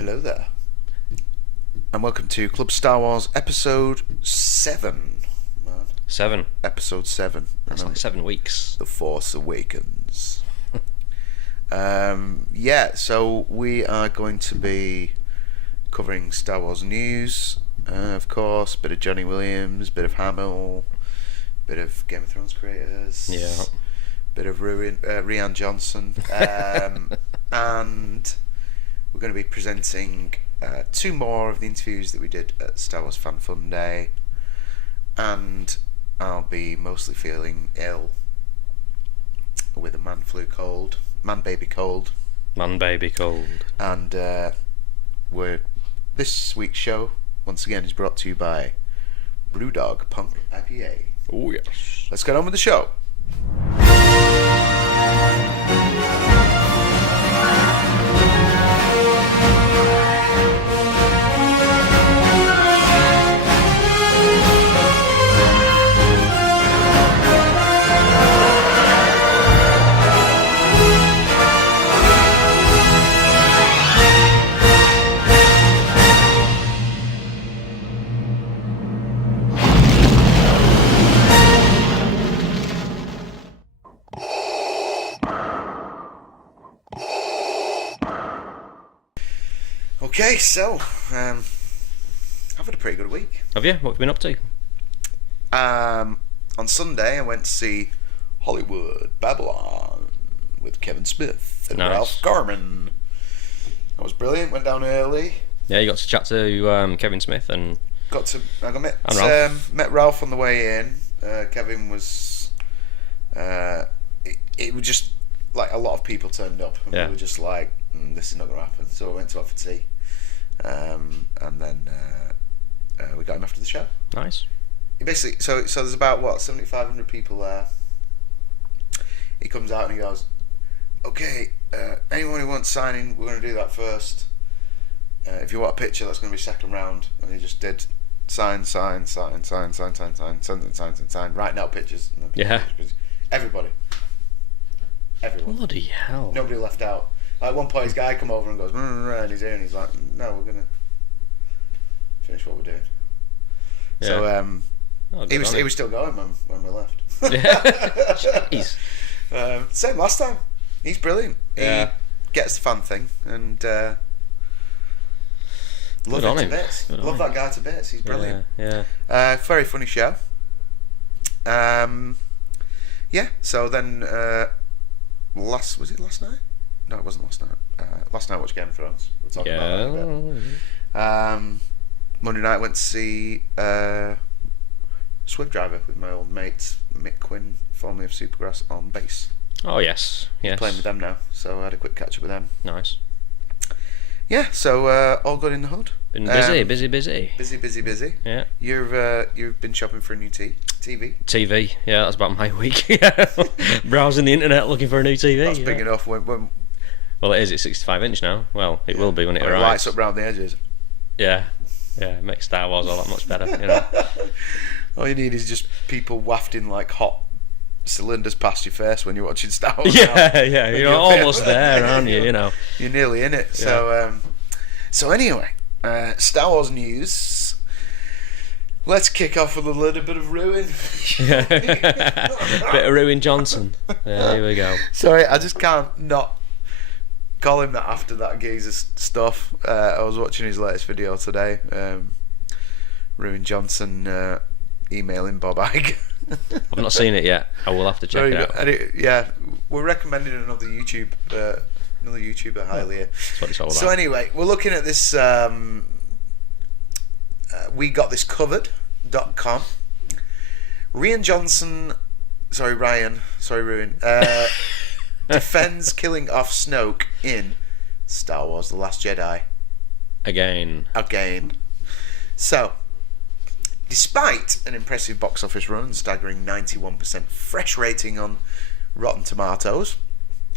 Hello there, and welcome to Club Star Wars Episode 7. Man. 7. Episode 7. That's like 7 weeks. The Force Awakens. So we are going to be covering Star Wars news, of course, bit of Johnny Williams, bit of Hamill, bit of Game of Thrones creators, bit of Rian Johnson, and we're going to be presenting 2 more of the interviews that we did at Star Wars Fan Fun Day, and I'll be mostly feeling ill with a man baby cold, and this week's show once again is brought to you by Brewdog Punk IPA. Oh yes. Let's get on with the show. Okay, so I've had a pretty good week. Have you? What have you been up to? On Sunday, I went to see Hollywood Babylon with Kevin Smith and Nice. Ralph Garman. That was brilliant. Went down early. Yeah, you got to chat to Kevin Smith and Met Ralph on the way in. Kevin was. It was just like a lot of people turned up, and we were just like, "This is not gonna happen." So I went to have a tea, and then we got him after the show. Nice. He basically, so there's about 7,500 people there. He comes out and he goes, "Okay, anyone who wants signing, we're going to do that first. If you want a picture, that's going to be second round." And he just did sign. Right now, pictures. Yeah. Everyone. Bloody hell. Nobody left out. At one point, his guy come over and goes, and he's here, and he's like, "No, we're gonna finish what we're doing." Yeah. So he was on still going when we left. Yeah. Jeez. Same last time. He's brilliant. Yeah. He gets the fan thing, and love Good on him him. to bits. Good on Love him. that guy to bits. He's brilliant. Yeah. Very funny show. So then was it last night? No, it wasn't last night. Last night I watched Game of Thrones. We'll talk about that in a bit. Monday night I went to see Swift Driver with my old mate Mick Quinn, formerly of Supergrass, on bass. Oh yes. He's Yes. playing with them now, so I had a quick catch up with them. Nice. Yeah, so all good in the hood. Been busy. Busy. Yeah. You've been shopping for a new TV. TV. Yeah, that's about my week. Browsing the internet looking for a new TV. That's big enough. When Well, it is. It's 65 inch now. Well, it will be when it lights arrives. up round the edges. Yeah. It makes Star Wars all that much better. You know. All you need is just people wafting like hot cylinders past your face when you're watching Star Wars. Yeah. You're almost there, aren't you? You know. You're nearly in it. Yeah. So anyway, Star Wars news. Let's kick off with a little bit of ruin. Bit of Ruin Johnson. Yeah, here we go. Sorry, I just can't not call him that after that geezer's stuff. I was watching his latest video today. Ruin Johnson emailing Bob Iger. I've not seen it yet. I will have to check it out. And we're recommending another YouTuber highly here. That's what it's all about. So anyway, we're looking at this. We got this covered.com. Ruin, defends killing off Snoke in Star Wars The Last Jedi. Again. So, despite an impressive box office run and staggering 91% fresh rating on Rotten Tomatoes,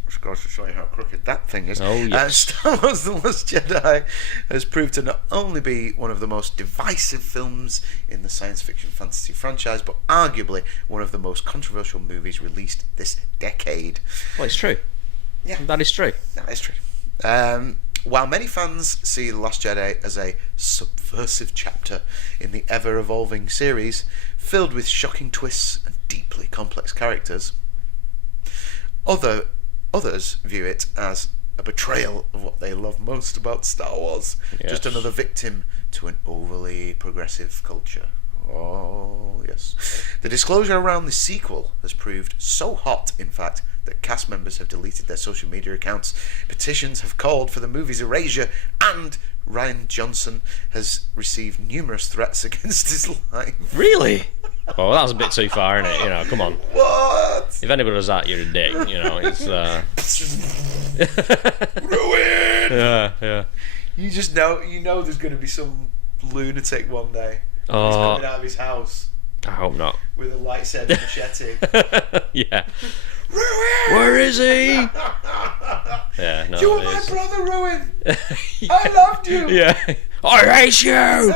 which goes to show you how crooked that thing is. Oh, yes. Star Wars The Last Jedi has proved to not only be one of the most divisive films in the science fiction fantasy franchise, but arguably one of the most controversial movies released this decade. Well, it's true. Yeah. That is true. That is true. While many fans see The Last Jedi as a subversive chapter in the ever-evolving series, filled with shocking twists and deeply complex characters, others view it as a betrayal of what they love most about Star Wars. Yes. Just another victim to an overly progressive culture. Oh, yes. The disclosure around the sequel has proved so hot, in fact, that cast members have deleted their social media accounts. Petitions have called for the movie's erasure, and Rian Johnson has received numerous threats against his life. Really? Oh, that was a bit too far, isn't it? You know, come on. What? If anybody does that, you're a dick. You know, it's Ruin! yeah. You just know, there's going to be some lunatic one day. He's coming out of his house I hope not. with a lightsaber machete. Yeah. Ruin! Where is he? Yeah, no. You were my brother, Ruin! I loved you! Yeah. I hate you!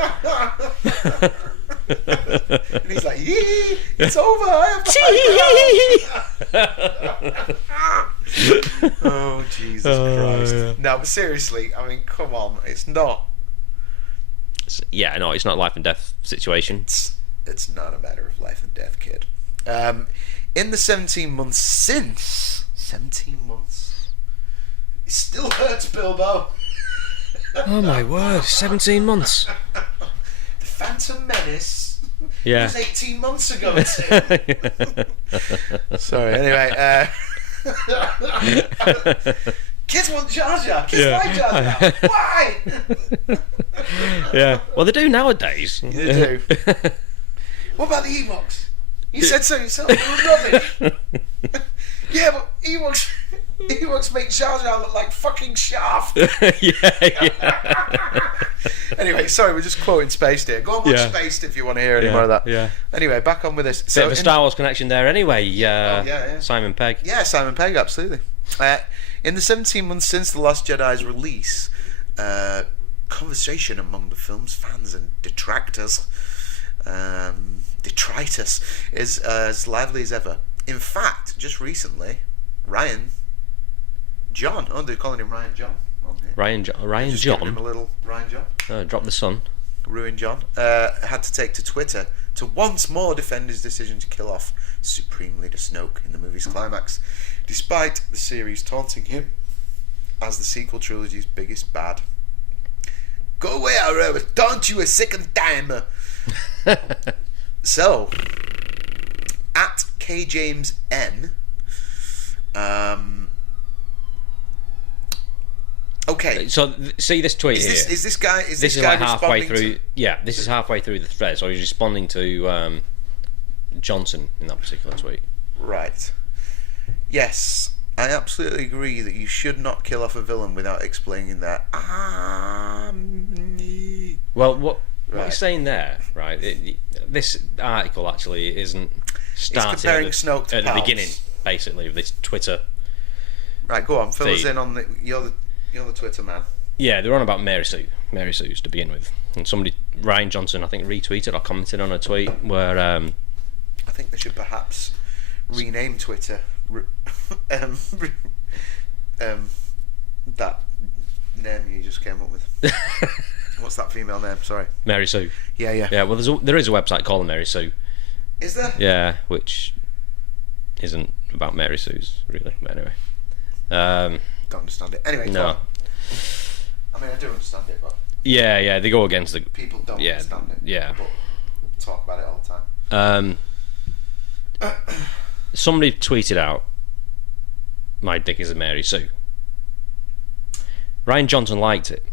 And he's like, yee! It's over! I have the high ground! Oh, Jesus Christ. Yeah. No, but seriously, I mean, come on. It's not. Yeah, no, it's not a life and death situation. It's not a matter of life and death, kid. In the 17 months since... 17 months. It still hurts, Bilbo. Oh my word, 17 months. The Phantom Menace Yeah. was 18 months ago, Tim. Sorry, anyway. Kids want Jar Jar. Kids like Jar Jar. Why? Yeah. Well, they do nowadays. They do. What about the Ewoks? You said so yourself. They were rubbish. Yeah, but Ewoks make Jar Jar look like fucking Shaft. Yeah. Anyway, sorry, we're just quoting Spaced here. Go and watch Spaced if you want to hear any more of that. Yeah. Anyway, back on with this. Bit of a Star Wars connection there anyway. yeah. Simon Pegg. Yeah, Simon Pegg, absolutely. In the 17 months since The Last Jedi's release, conversation among the film's fans and detritus is as lively as ever. In fact, just recently, Ryan John, they're calling him Ryan John. Ryan Just John. giving him a little Ryan John. Drop the sun. Ruin John had to take to Twitter to once more defend his decision to kill off Supreme Leader Snoke in the movie's climax, despite the series taunting him as the sequel trilogy's biggest bad. Go away, I will taunt you a second time. So, at KJamesN, okay. So see this tweet here. Is this guy? Is This this is guy like halfway responding through. to- Yeah, this is halfway through the thread. So he's responding to Johnson in that particular tweet. Right. Yes, I absolutely agree that you should not kill off a villain without explaining that. Well, what Right. he's saying there, right? This article actually isn't started comparing Snoke to at the Pals. beginning, basically, of this Twitter. Right, go on. Fill us Feed. in on the. You're the Twitter man. Yeah, they're on about Mary Sue's to begin with, and somebody, Ryan Johnson, I think, retweeted or commented on a tweet where I think they should perhaps rename Twitter. That name you just came up with. What's that female name? Sorry. Mary Sue. Yeah. Yeah, well, there is a website called Mary Sue. Is there? Yeah, which isn't about Mary Sue's really, but anyway. Don't understand it. Anyway, go No. on. I mean, I do understand it, but Yeah, they go against the. people don't Yeah, understand it. yeah. But talk about it all the time. Somebody tweeted out, "My dick is a Mary Sue." Ryan Johnson liked it,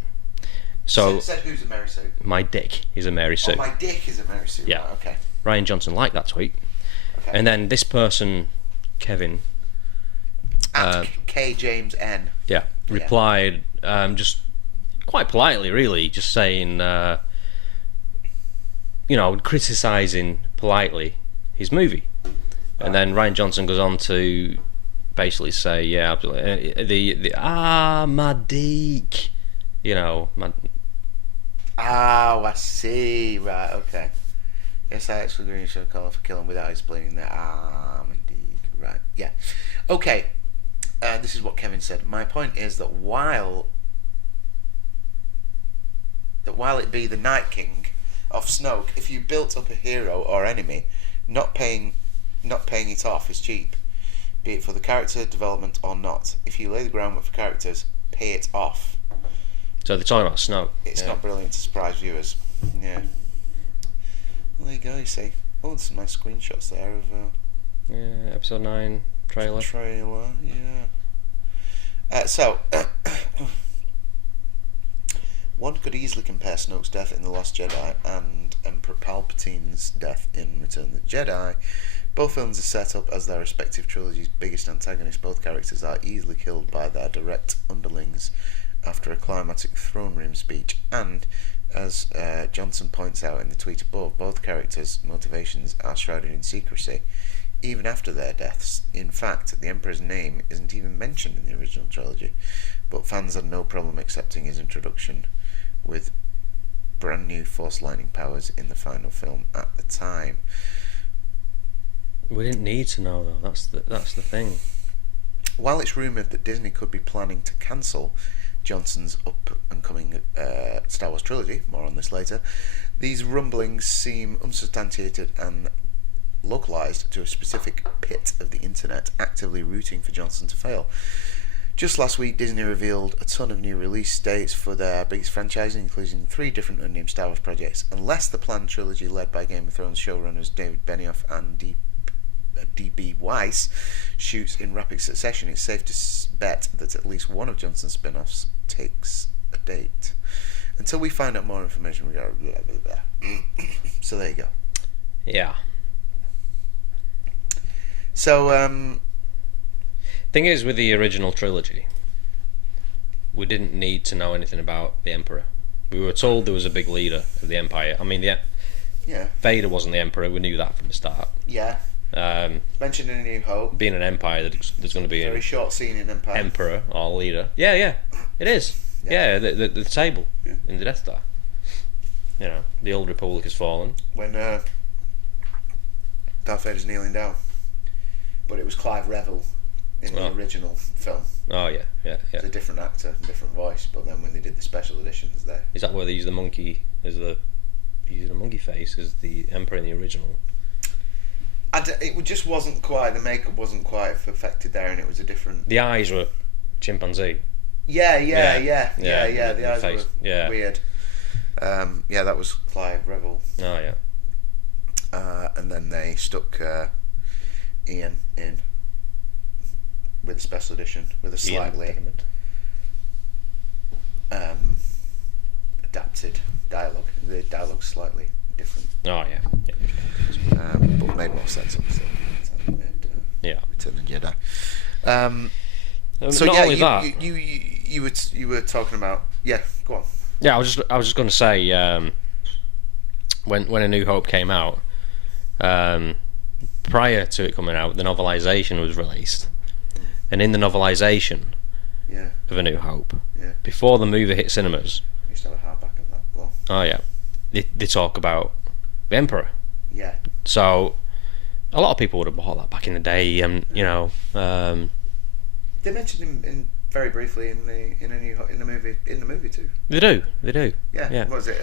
so Said who's a Mary Sue? my dick is a Mary Sue. Oh, my dick is a Mary Sue. Yeah. Right, okay. Ryan Johnson liked that tweet, Okay. and then this person, Kevin, At KJamesN. replied just quite politely, really, just saying, criticising politely his movie. And then Ryan Johnson goes on to basically say, yeah, absolutely, my dick, my. Oh, I see. Right, okay. Yes, I actually agree. You should call for killing without explaining that. Indeed. Right, yeah. Okay. This is what Kevin said. My point is that while that while it be the Night King of Snoke, if you built up a hero or enemy, not paying it off is cheap, be it for the character development or not. If you lay the groundwork for characters, pay it off. So they're talking about Snoke. It's not brilliant to surprise viewers. Yeah. Well, there you go. You see. Oh, there's some nice screenshots there of. Yeah, episode 9 trailer. Yeah. So, one could easily compare Snoke's death in The Last Jedi and Emperor Palpatine's death in Return of the Jedi. Both films are set up as their respective trilogy's biggest antagonists. Both characters are easily killed by their direct underlings after a climatic throne room speech, and as Johnson points out in the tweet above, both characters' motivations are shrouded in secrecy even after their deaths. In fact, the Emperor's name isn't even mentioned in the original trilogy, but fans had no problem accepting his introduction with brand new Force lightning powers in the final film at the time. We didn't need to know though. That's the thing. While it's rumoured that Disney could be planning to cancel Johnson's up-and-coming Star Wars trilogy, more on this later, these rumblings seem unsubstantiated and localised to a specific pit of the internet actively rooting for Johnson to fail. Just last week, Disney revealed a ton of new release dates for their biggest franchises, including 3 different unnamed Star Wars projects. Unless the planned trilogy led by Game of Thrones showrunners David Benioff and D.B. Weiss shoots in rapid succession, it's safe to bet that at least one of Johnson's spin-offs takes a date. Until we find out more information, we go blah, blah, blah. So there you go. Yeah. So, thing is, with the original trilogy, we didn't need to know anything about the Emperor. We were told there was a big leader of the Empire. I mean, yeah, Vader wasn't the Emperor. We knew that from the start. Yeah. Mentioned in A New Hope. Being an Empire, there's going to be very short scene in Empire. Emperor or leader. Yeah, it is. Yeah, the table in the Death Star. You know, the old Republic has fallen. When Darth Vader's kneeling down. But it was Clive Revill in the original film. Oh yeah. It's a different actor, different voice. But then when they did the special editions, there. Is that where they used the monkey as the monkey face as the Emperor in the original? It just wasn't quite. The makeup wasn't quite perfected there, and it was a different. The eyes were chimpanzee. Yeah. The eyes face. were weird. That was Clive Revill. Oh yeah. And then they stuck Ian in with the special edition with a slightly adapted dialogue. The dialogue's slightly different. Oh yeah. But made more sense obviously. Return of the Jedi. So not yeah, only that, you were talking about go on. Yeah, I was just going to say when A New Hope came out, prior to it coming out, the novelisation was released, and in the novelisation of A New Hope, before the movie hit cinemas, I used to have a hardback of that. Well. Oh yeah, they talk about the Emperor. Yeah. So a lot of people would have bought that back in the day, and you know. They mentioned him in very briefly in the movie too. They do. Yeah. What was it?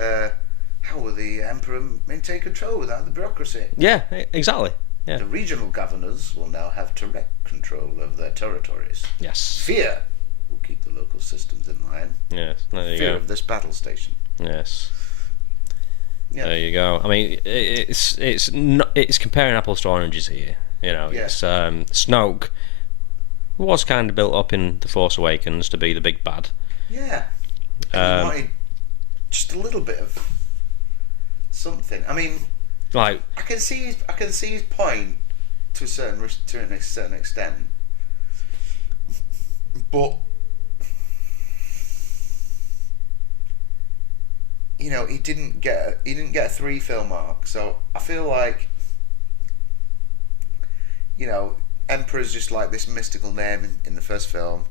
How will the Emperor maintain control without the bureaucracy? Yeah, exactly. Yeah. The regional governors will now have direct control of their territories. Yes. Fear will keep the local systems in line. Yes. There you Fear go. of this battle station. Yes. Yeah. There you go. I mean, it's comparing apples to oranges here. You know, it's Snoke was kind of built up in The Force Awakens to be the big bad. Yeah. And he wanted just a little bit of something. I mean, like I can see his point to a certain extent, but you know, he didn't get a 3 film arc. So I feel like, you know, Emperor's just like this mystical name in the first film.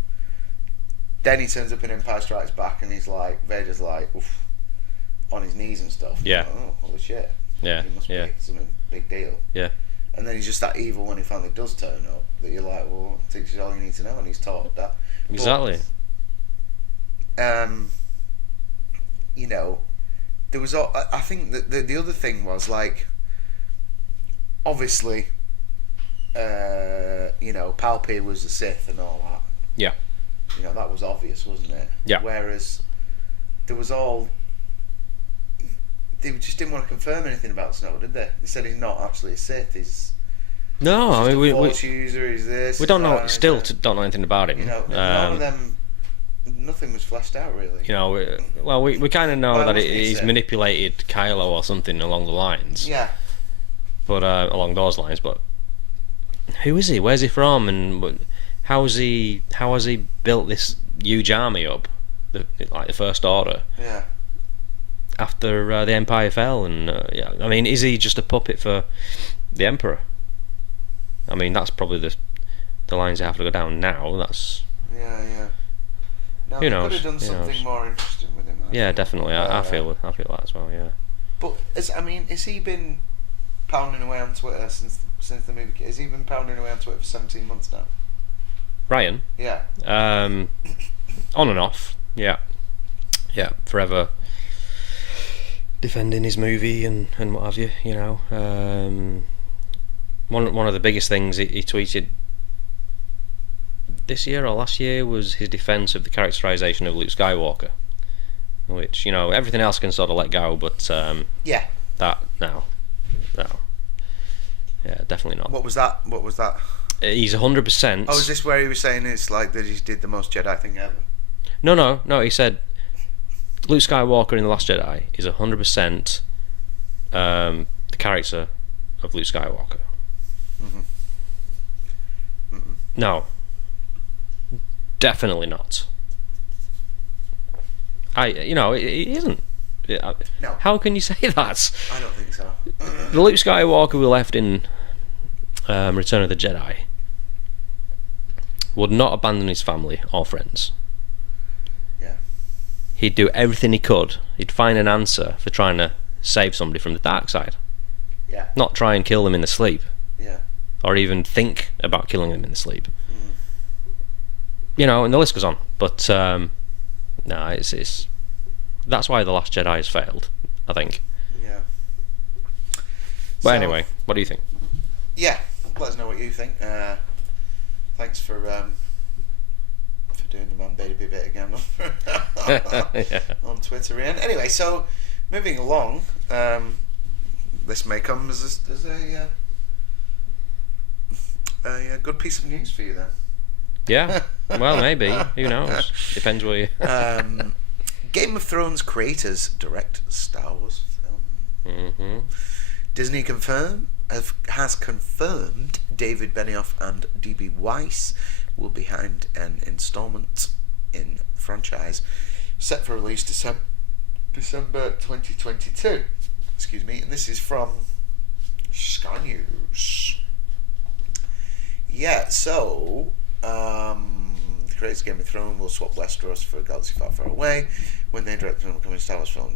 Then he turns up in Empire Strikes Back and he's like, Vader's like, oof, on his knees and stuff. Yeah. Oh, holy shit. Yeah. He must be something big deal. Yeah. And then he's just that evil when he finally does turn up that you're like, well, it teaches you all you need to know, and he's taught that. Exactly. But, you know, there was. I think that the other thing was like, obviously, Palpy was a Sith and all that. Yeah. That was obvious, wasn't it? Yeah. Whereas there was all. They just didn't want to confirm anything about Snow, did they? They said he's not actually a Sith. He's no, I mean a Force user. He's this. We don't know. Still, don't know anything about him. None of them. Nothing was fleshed out really. We kind of know Well, that he's manipulated Kylo or something along the lines. Yeah. But along those lines, but who is he? Where's he from? And how has he built this huge army up? The First Order. Yeah. After the Empire fell, and I mean, is he just a puppet for the Emperor? I mean, that's probably the lines they have to go down now. That's No, who knows? Could have done something more interesting with him. I think. Definitely. I feel that as well. Yeah. But has he been pounding away on Twitter since the movie? Has he been pounding away on Twitter for 17 months now? Ryan. Yeah. On and off. Yeah. Forever defending his movie and what have you. One of the biggest things he tweeted this year or last year was his defence of the characterisation of Luke Skywalker, which everything else can sort of let go, but that no, definitely not. What was that? He's 100%. Oh, is this where he was saying it's like that he did the most Jedi thing ever? No. He said Luke Skywalker in The Last Jedi is 100% the character of Luke Skywalker. No. Definitely not. It isn't. No. How can you say that? I don't think so. The Luke Skywalker we left in Return of the Jedi would not abandon his family or friends. Yeah. He'd do everything he could. He'd find an answer for trying to save somebody from the dark side. Yeah. Not try and kill them in the sleep. Yeah. Or even think about killing them in the sleep. And the list goes on. But no, it's that's why The Last Jedi has failed, I think. Yeah. But anyway, what do you think? Yeah, let us know what you think. Thanks for doing the Man Baby bit again on Twitter, Ian. Anyway, so moving along, this may come as a good piece of news for you then. Yeah, well, maybe. Who knows? Depends where you. Game of Thrones creators direct Star Wars film. Mm-hmm. Disney has confirmed David Benioff and D.B. Weiss will be behind an installment in franchise set for release December 2022. Excuse me, and this is from Sky News. Yeah, so the creators of Game of Thrones will swap Westeros for a galaxy far, far away when they direct an upcoming Star Wars film.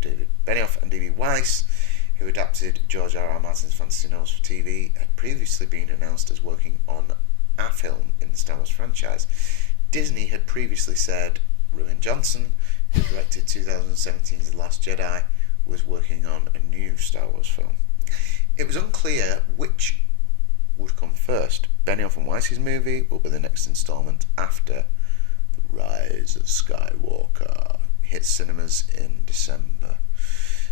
David Benioff and D.B. Weiss, who adapted George R.R. Martin's fantasy novels for TV, had previously been announced as working on a film in the Star Wars franchise. Disney had previously said Rian Johnson, who directed 2017's The Last Jedi, was working on a new Star Wars film. It was unclear which would come first. Benioff and Weiss's movie will be the next installment after The Rise of Skywalker hits cinemas in December.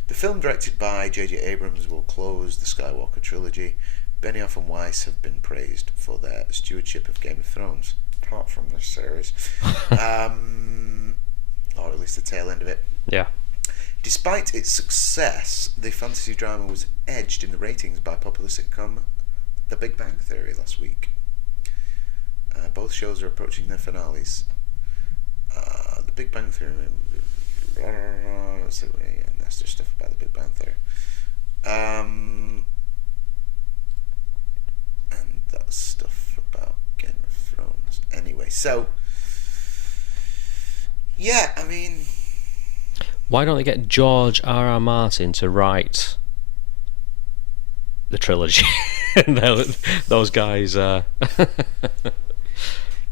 The film, directed by J.J. Abrams, will close the Skywalker trilogy. Benioff and Weiss have been praised for their stewardship of Game of Thrones, apart from this series, or at least the tail end of it. Yeah. Despite its success, the fantasy drama was edged in the ratings by popular sitcom The Big Bang Theory last week. Both shows are approaching their finales. The Big Bang Theory... that's just stuff about The Big Bang Theory. And that's stuff about Game of Thrones. Anyway, so... yeah, I mean... why don't they get George R.R. Martin to write the trilogy? Those guys... well...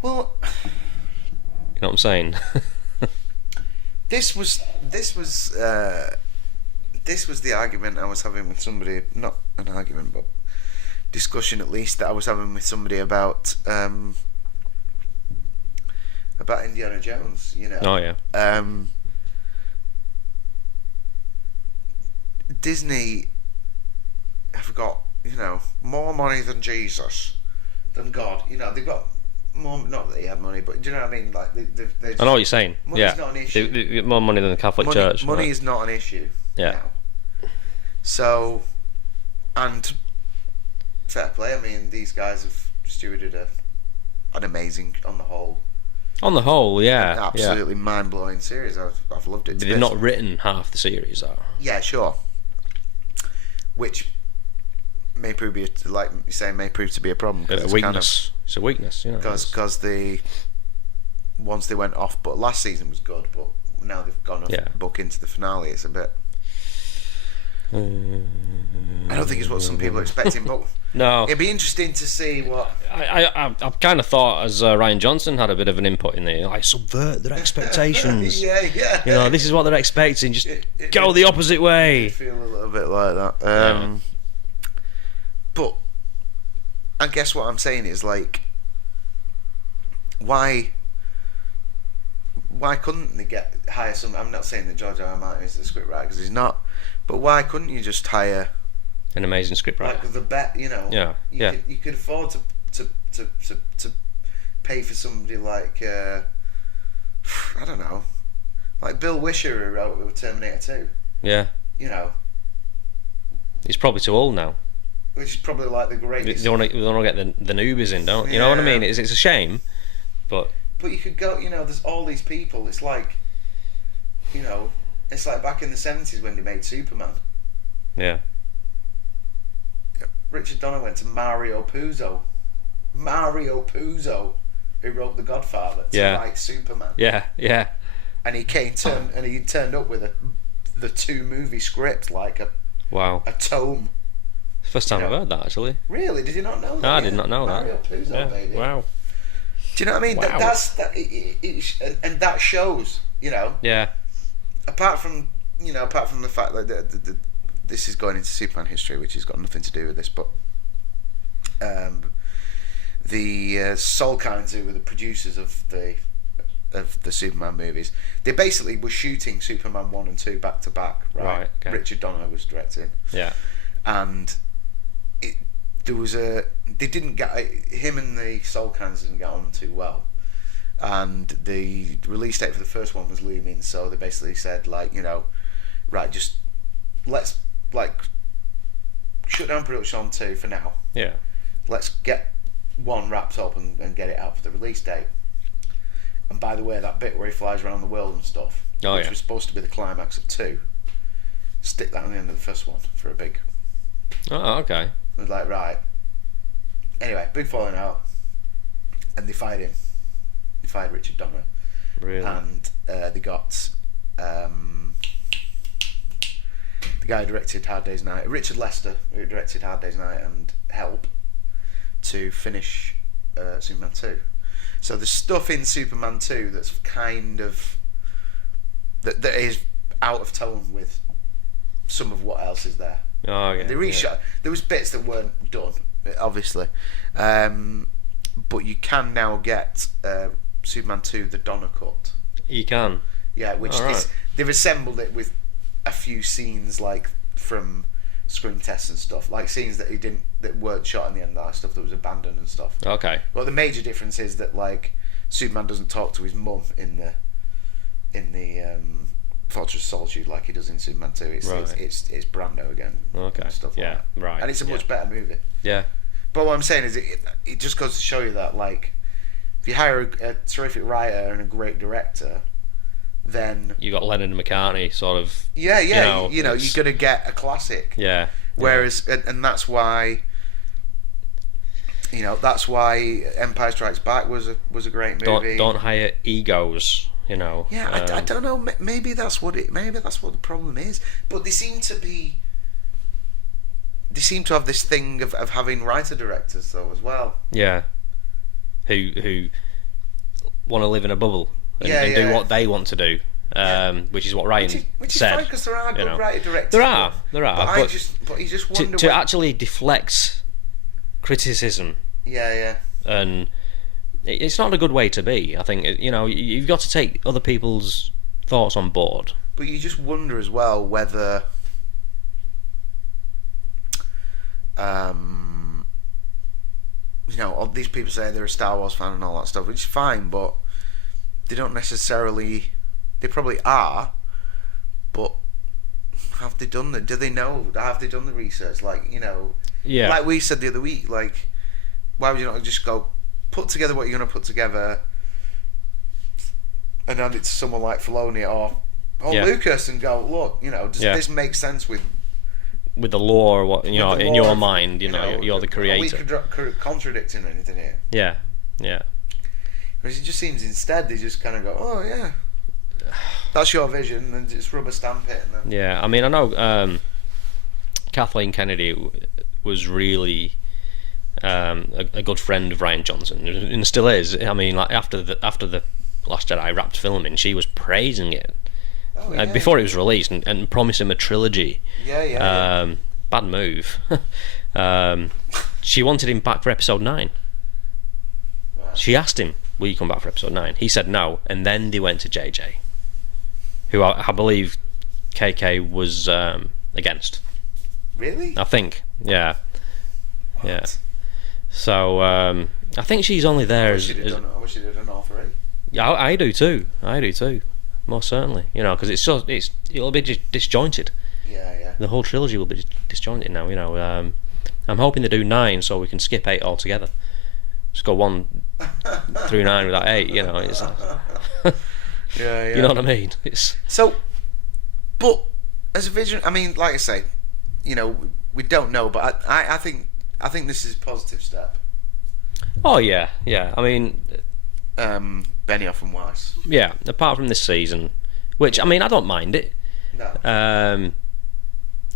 you know what I'm saying? This was the argument I was having with somebody. Not an argument, but discussion at least that I was having with somebody about Indiana Jones. You know. Oh yeah. Disney have got, you know, more money than Jesus, than God. You know, they've got more. Not that he had money, but do you know what I mean? Like they I know what you're saying. Money's not an issue. They get more money than the Catholic Church. Money right? is not an issue. Yeah. Now. So, and fair play. I mean, these guys have stewarded an amazing, on the whole. On the whole, yeah. An absolutely mind-blowing series. I've loved it. They've not written half the series, though. Yeah, sure. Which may prove like you say, may prove to be a problem. A weakness. It's a weakness, you know. Because once they went off, but last season was good, but now they've gone off book into the finale. It's a bit. I don't think it's what some people are expecting, but no, it'd be interesting to see what. I kind of thought as Rian Johnson had a bit of an input in there, like subvert their expectations. Yeah. You know, this is what they're expecting. Just go the opposite way. I feel a little bit like that. But I guess what I'm saying is like, why couldn't they hire some? I'm not saying that George R. R. Martin is the scriptwriter, because he's not. But why couldn't you just hire an amazing scriptwriter? Like the you know. Yeah. You could afford to pay for somebody like I don't know, like Bill Wisher, who wrote Terminator 2. Yeah. You know. He's probably too old now. Which is probably like the greatest. They want to get the newbies in, don't you know what I mean? It's a shame, but you could go. You know, there's all these people. It's like, you know. It's like back in the 70s when they made Superman. Yeah. Richard Donner went to Mario Puzo, who wrote The Godfather, to write Superman. Yeah. And he turned up with the 2-movie script, like a tome. First time I've heard that, actually. Really? Did you not know that? No, I did not know Mario that. Puzo, baby. Wow. Do you know what I mean? Wow. And that shows, you know. Yeah. Apart from the fact that this is going into Superman history, which has got nothing to do with this, but the Solkinds, who were the producers of the Superman movies, they basically were shooting Superman 1 and 2 back to back, right? Okay. Richard Donner was directing. Yeah. And they didn't get, him and the Solkinds didn't get on too well. And the release date for the first one was looming, so they basically said, like, you know, right, just let's like shut down production on 2 for now. Yeah. Let's get 1 wrapped up and get it out for the release date. And by the way, that bit where he flies around the world and stuff, which was supposed to be the climax of 2, stick that on the end of the first one for a big. Oh, okay. I was like, right. Anyway, big falling out, and they fired him. They fired Richard Donner. Really? And they got the guy who directed Hard Day's Night, Richard Lester, who directed Hard Day's Night and Help, to finish Superman 2. So there's stuff in Superman 2 that's kind of that is out of tone with some of what else is there. Oh, yeah. They reshot. There was bits that weren't done, obviously, but you can now get Superman 2 the Donner cut. You can. Yeah, which they've assembled it with a few scenes like from screen tests and stuff, like scenes that weren't shot in the end, that stuff that was abandoned and stuff. Okay. Well, the major difference is that like Superman doesn't talk to his mum in the Fortress of Solitude like he does in Superman 2. It's Brando again. Okay. And stuff like that. Right. And it's a much better movie. Yeah. But what I'm saying is it just goes to show you that like if you hire a terrific writer and a great director, then you got Lennon and McCartney sort of. Yeah, you know you're gonna get a classic. Yeah. Whereas and that's why. You know, that's why Empire Strikes Back was a great movie. Don't hire egos. You know. Yeah, I don't know. Maybe that's what the problem is. But they seem to have this thing of having writer directors though as well. Yeah. Who want to live in a bubble and do what they want to do. which is what Ryan which is said. fine, because there are good you know. writer directors. There are. But you just wonder to actually deflect criticism. Yeah. And it's not a good way to be. I think you've got to take other people's thoughts on board. But you just wonder as well whether all these people say they're a Star Wars fan and all that stuff, which is fine, but they don't necessarily. They probably are, but have they done the? Do they know? Have they done the research? Like like we said the other week, like why would you not just go put together what you're going to put together and hand it to someone like Filoni or Lucas and go, look, does this make sense with the lore? What in your mind, you're the creator. Are we contradicting anything here? Yeah. Because it just seems instead they just kind of go, oh yeah, that's your vision, and just rubber stamp it. And then... Yeah, I mean, I know Kathleen Kennedy was really a good friend of Rian Johnson, and still is. I mean, like after the Last Jedi wrapped filming, she was praising it before it was released and promised him a trilogy. Yeah. Bad move. She wanted him back for episode 9. She asked him, will you come back for episode 9? He said no, and then they went to JJ, who I believe KK was against. Really? I think, yeah. What? Yeah. So I think she's only there I wish she'd have done all 3. Yeah, I do too. Most certainly. Because it'll be disjointed. Yeah. The whole trilogy will be disjointed now. I'm hoping to do 9 so we can skip 8 altogether. Just go 1 through 9 without 8. It's yeah. You know what I mean? It's so. But as a vision, I mean, like I say, we don't know, but I think this is a positive step. Oh yeah. I mean, Benioff and Weiss. Yeah. Apart from this season, which I mean, I don't mind it. No.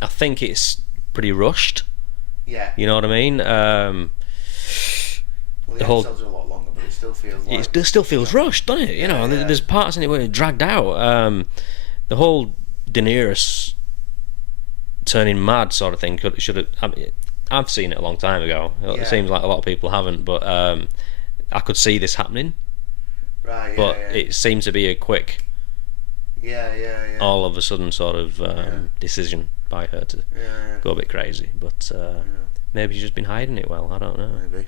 I think it's pretty rushed. Yeah. You know what I mean? Well, the episodes are a lot longer, but it still feels like... It still feels rushed, doesn't it? There's parts in it where it's dragged out. The whole Daenerys turning mad sort of thing should have... I mean, I've seen it a long time ago. It seems like a lot of people haven't, but I could see this happening. Right, but it seems to be a quick... Yeah. all of a sudden sort of decision by her to go a bit crazy. But maybe she's just been hiding it well. I don't know. Maybe.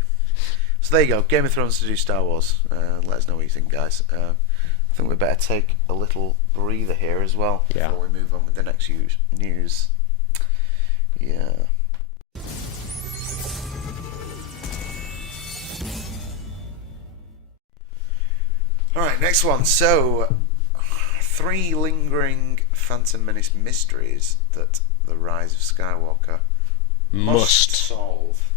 So there you go. Game of Thrones to do Star Wars. Let us know what you think, guys. I think we better take a little breather here as well before we move on with the next news. Yeah. Alright, next one. So, 3 lingering Phantom Menace mysteries that The Rise of Skywalker must solve.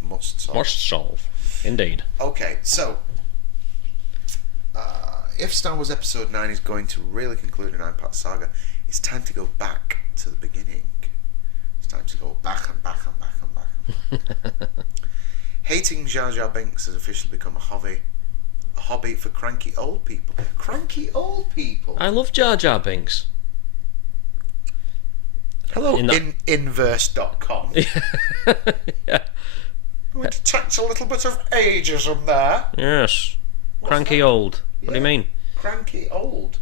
Must solve. Indeed. Okay, so if Star Wars Episode 9 is going to really conclude a 9-part saga, it's time to go back to the beginning. It's time to go back and back and back and back. Hating Jar Jar Binks has officially become a hobby for cranky old people. Cranky old people? I love Jar Jar Binks. Hello, inverse.com. Yeah. We detect a little bit of ageism there. Yes. What's Cranky that? old. What do you mean? Cranky old.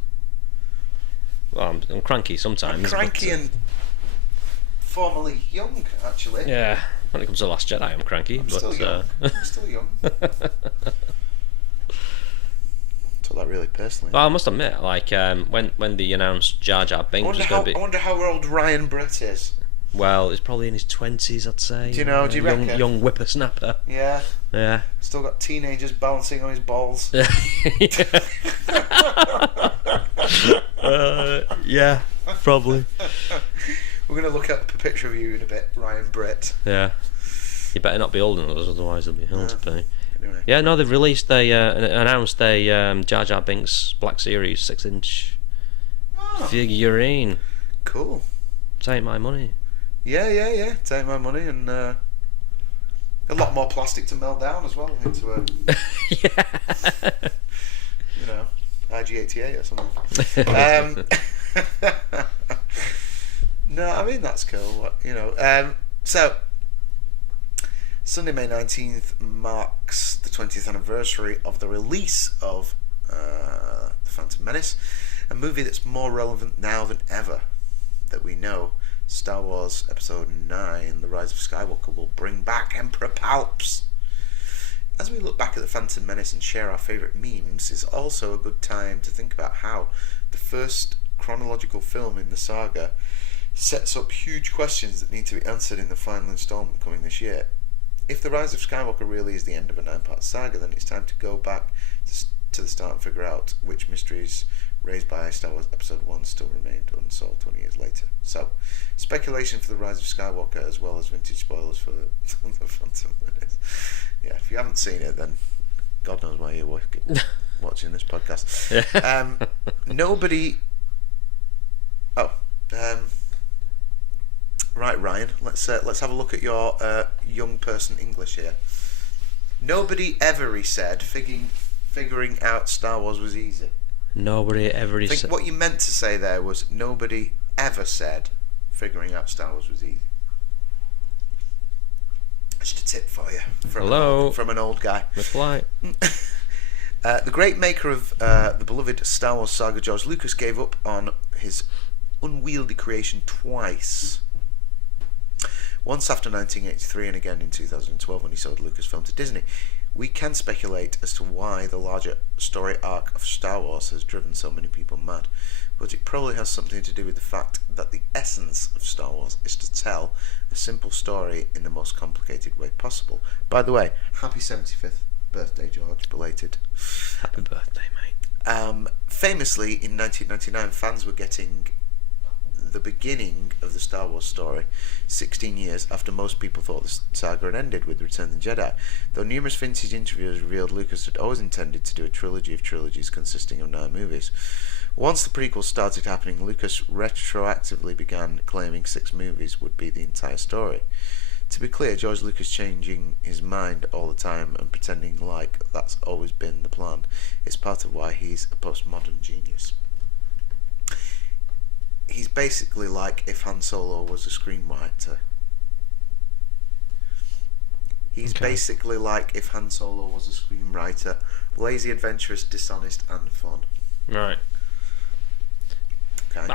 Well, I'm cranky sometimes. I'm cranky and formerly young, actually. Yeah. When it comes to The Last Jedi, I'm cranky. I'm still young. I'm still young. Took that really personally. Well, I must admit, like when they announced Jar Jar Binks was going to be... I wonder how old Ryan Brett is. Well, he's probably in his 20s, I'd say. Do you reckon? Young whippersnapper. Yeah. Yeah. Still got teenagers bouncing on his balls. Yeah, probably. We're going to look up a picture of you in a bit, Ryan Brett. Yeah. You better not be older than us, otherwise there'll be hell to pay. Anyway. Yeah, no, they've released announced a Jar Jar Binks Black Series 6-inch figurine. Cool. Take my money. Yeah. Take my money, and a lot more plastic to melt down as well into a. Yeah. IG-88 or something. No, I mean, that's cool. So Sunday, May 19th marks the 20th anniversary of the release of The Phantom Menace, a movie that's more relevant now than ever that we know Star Wars Episode 9, The Rise of Skywalker, will bring back Emperor Palps. As we look back at The Phantom Menace and share our favourite memes, it's also a good time to think about how the first chronological film in the saga sets up huge questions that need to be answered in the final instalment coming this year. If The Rise of Skywalker really is the end of a 9-part saga, then it's time to go back to the start and figure out which mysteries raised by Star Wars Episode 1 still remained unsolved 20 years later. So, speculation for The Rise of Skywalker as well as vintage spoilers for The Phantom Menace. Yeah, if you haven't seen it, then God knows why you're watching this podcast. Nobody... Oh, right, Ryan, let's have a look at your young person English here. Nobody ever, he said, figuring out Star Wars was easy. Nobody ever I think said. what you meant to say there was nobody ever said figuring out Star Wars was easy. Just a tip for you. From an old guy. Reply. The great maker of the beloved Star Wars saga, George Lucas, gave up on his unwieldy creation twice. Once after 1983 and again in 2012 when he sold Lucasfilm to Disney. We can speculate as to why the larger story arc of Star Wars has driven so many people mad, but it probably has something to do with the fact that the essence of Star Wars is to tell a simple story in the most complicated way possible. By the way, happy 75th birthday, George, belated. Happy birthday, mate. Famously, in 1999, fans were getting the beginning of the Star Wars story 16 years after most people thought the saga had ended with Return of the Jedi, though numerous vintage interviews revealed Lucas had always intended to do a trilogy of trilogies consisting of 9 movies. Once the prequels started happening, Lucas retroactively began claiming 6 movies would be the entire story. To be clear, George Lucas changing his mind all the time and pretending like that's always been the plan is part of why he's a postmodern genius. He's basically like if Han Solo was a screenwriter. He's basically like if Han Solo was a screenwriter. Lazy, adventurous, dishonest, and fun. Right. Okay.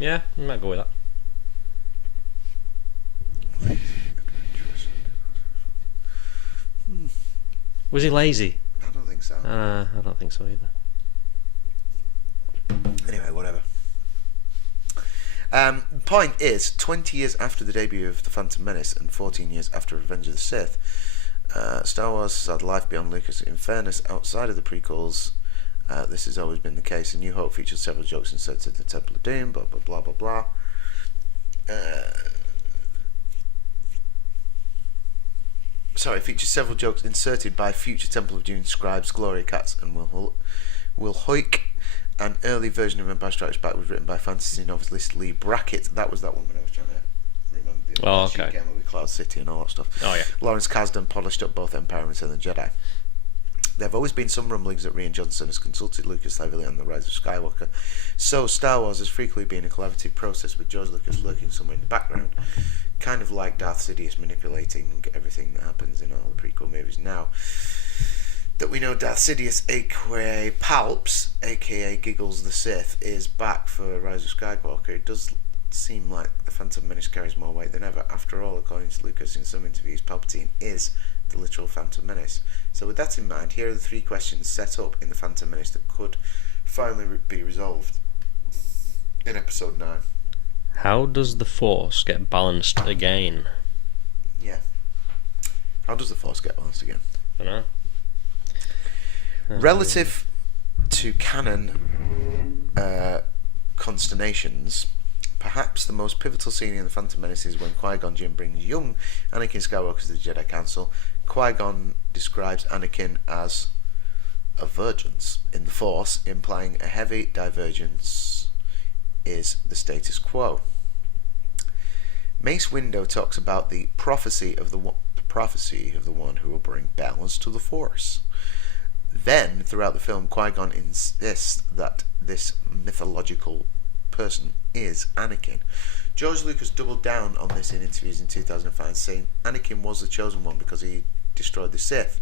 Yeah, I might go with that. Was he lazy? I don't think so. I don't think so either. Anyway, whatever. Point is, 20 years after the debut of The Phantom Menace and 14 years after Revenge of the Sith, Star Wars has had life beyond Lucas. In fairness, outside of the prequels, this has always been the case. A New Hope features several jokes inserted to the Temple of Doom, blah blah blah blah blah. Features several jokes inserted by future Temple of Doom scribes Gloria Katz and Will Hoyk. An early version of Empire Strikes Back was written by fantasy novelist Lee Brackett. That was that one when I was trying to remember the Oh, okay. She came up with Cloud City and all that stuff. Oh, yeah. Lawrence Kasdan polished up both Empire and Return of the Jedi. There have always been some rumblings that Rian Johnson has consulted Lucas heavily on The Rise of Skywalker. So Star Wars has frequently been a collaborative process with George Lucas lurking somewhere in the background, kind of like Darth Sidious manipulating everything that happens in all the prequel movies now. That we know Darth Sidious, aka Palps, aka Giggles the Sith, is back for Rise of Skywalker. It does seem like the Phantom Menace carries more weight than ever. After all, according to Lucas in some interviews, Palpatine is the literal Phantom Menace. So with that in mind, here are the 3 questions set up in the Phantom Menace that could finally be resolved in Episode 9. How does the Force get balanced again? Yeah. How does the Force get balanced again? I don't know. Relative to canon consternations, perhaps the most pivotal scene in The Phantom Menace is when Qui-Gon Jinn brings young Anakin Skywalker to the Jedi Council. Qui-Gon describes Anakin as a virgins in the Force, implying a heavy divergence is the status quo. Mace Windu talks about the prophecy of the one who will bring balance to the Force. Then, throughout the film, Qui-Gon insists that this mythological person is Anakin. George Lucas doubled down on this in interviews in 2005, saying Anakin was the chosen one because he destroyed the Sith,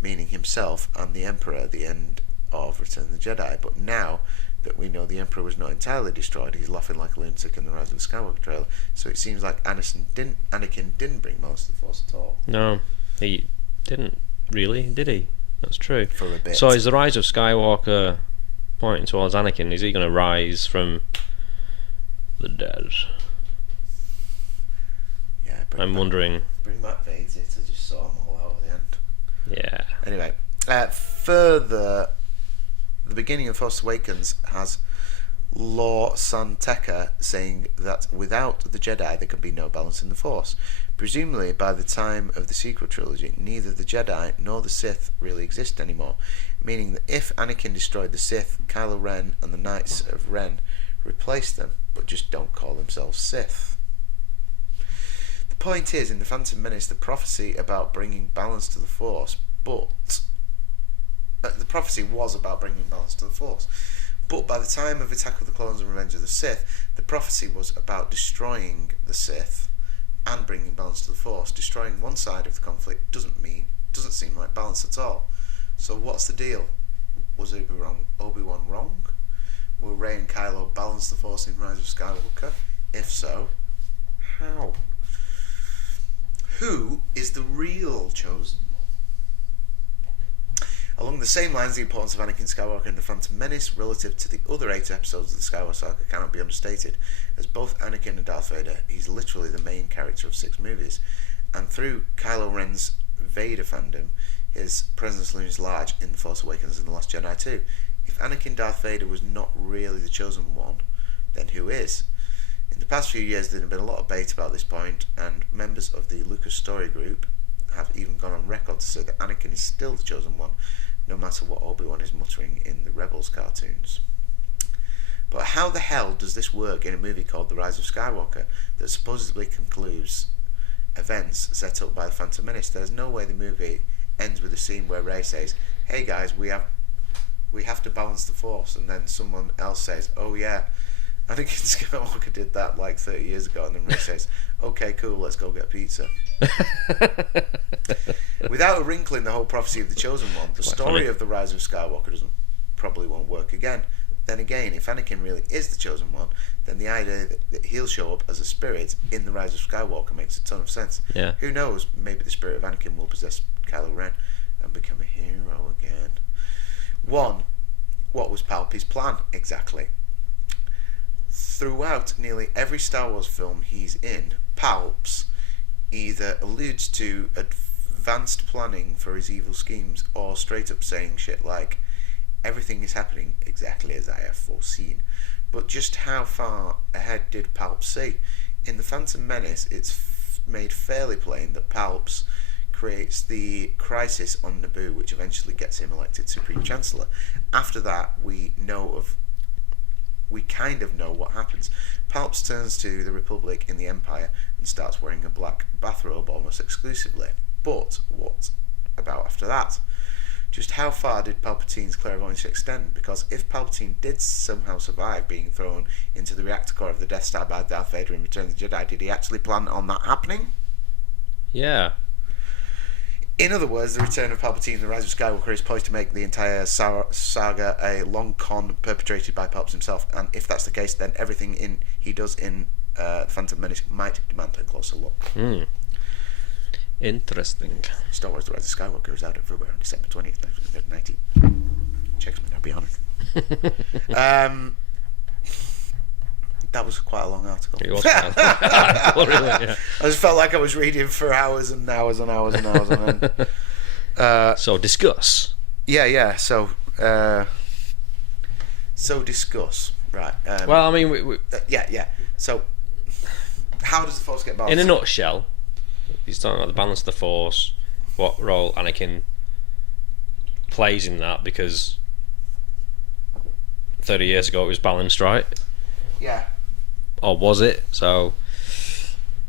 meaning himself and the Emperor at the end of Return of the Jedi. But now that we know the Emperor was not entirely destroyed, he's laughing like a lunatic in the Rise of the Skywalker trailer. So it seems like Anakin didn't bring balance to the Force at all. No, he didn't really, did he? That's true. For a bit. So is the Rise of Skywalker pointing towards Anakin? Is he going to rise from the dead? Yeah, wondering. Bring back Vader to just sort them all out at the end. Yeah. Anyway, further, the beginning of Force Awakens has Lor San Tekka saying that without the Jedi there could be no balance in the Force. Presumably, by the time of the sequel trilogy, neither the Jedi nor the Sith really exist anymore, meaning that if Anakin destroyed the Sith, Kylo Ren and the Knights of Ren replaced them, but just don't call themselves Sith. The point is, in The Phantom Menace, the prophecy about bringing balance to the Force, but the prophecy was about bringing balance to the Force. But by the time of Attack of the Clones and Revenge of the Sith, the prophecy was about destroying the Sith and bringing balance to the Force. Destroying one side of the conflict doesn't seem like balance at all. So what's the deal? Was Obi-Wan wrong? Will Rey and Kylo balance the Force in Rise of Skywalker? If so, how? Who is the real chosen one? Along the same lines, the importance of Anakin Skywalker in The Phantom Menace relative to the other 8 episodes of the Skywalker saga cannot be understated. As both Anakin and Darth Vader, he's literally the main character of 6 movies. And through Kylo Ren's Vader fandom, his presence looms large in The Force Awakens and The Last Jedi too. If Anakin Darth Vader was not really the chosen one, then who is? In the past few years there has been a lot of debate about this point, and members of the Lucas Story Group have even gone on record to say that Anakin is still the chosen one, no matter what Obi-Wan is muttering in the Rebels cartoons. But how the hell does this work in a movie called The Rise of Skywalker that supposedly concludes events set up by The Phantom Menace? There's no way the movie ends with a scene where Rey says, "Hey guys, we have to balance the Force," and then someone else says, "Oh yeah, Anakin Skywalker did that like 30 years ago," and then Rey says, "Okay, cool, let's go get pizza." Without a wrinkle in the whole prophecy of the chosen one, the story of The Rise of Skywalker probably won't work again. Then again, if Anakin really is the chosen one, then the idea that he'll show up as a spirit in The Rise of Skywalker makes a ton of sense. Yeah. Who knows, maybe the spirit of Anakin will possess Kylo Ren and become a hero again. 1. What was Palpy's plan exactly? Throughout nearly every Star Wars film he's in, Palps either alludes to advanced planning for his evil schemes or straight up saying shit like, "Everything is happening exactly as I have foreseen." But just how far ahead did Palps see? In The Phantom Menace, it's made fairly plain that Palps creates the crisis on Naboo, which eventually gets him elected Supreme Chancellor. After that, we kind of know what happens. Palps turns to the Republic in the Empire and starts wearing a black bathrobe almost exclusively. But what about after that? Just how far did Palpatine's clairvoyance extend? Because if Palpatine did somehow survive being thrown into the reactor core of the Death Star by Darth Vader in Return of the Jedi, did he actually plan on that happening? Yeah. In other words, the return of Palpatine and the Rise of Skywalker is poised to make the entire saga a long con perpetrated by Palps himself, and if that's the case, then everything he does in The Phantom Menace might demand a closer look. Interesting. Star Wars The Rise of Skywalker is out everywhere on December 20th, 1990. Checks me, I'll be honoured. That was quite a long article. It was quite a long article, really, yeah. I just felt like I was reading for hours and hours and hours and hours on end. So discuss. Yeah. So discuss. Right. Well, I mean, yeah. So, how does the Force get balanced? in a nutshell, he's talking about the balance of the Force, what role Anakin plays in that, because 30 years ago it was balanced, right? Yeah. Or was it? So,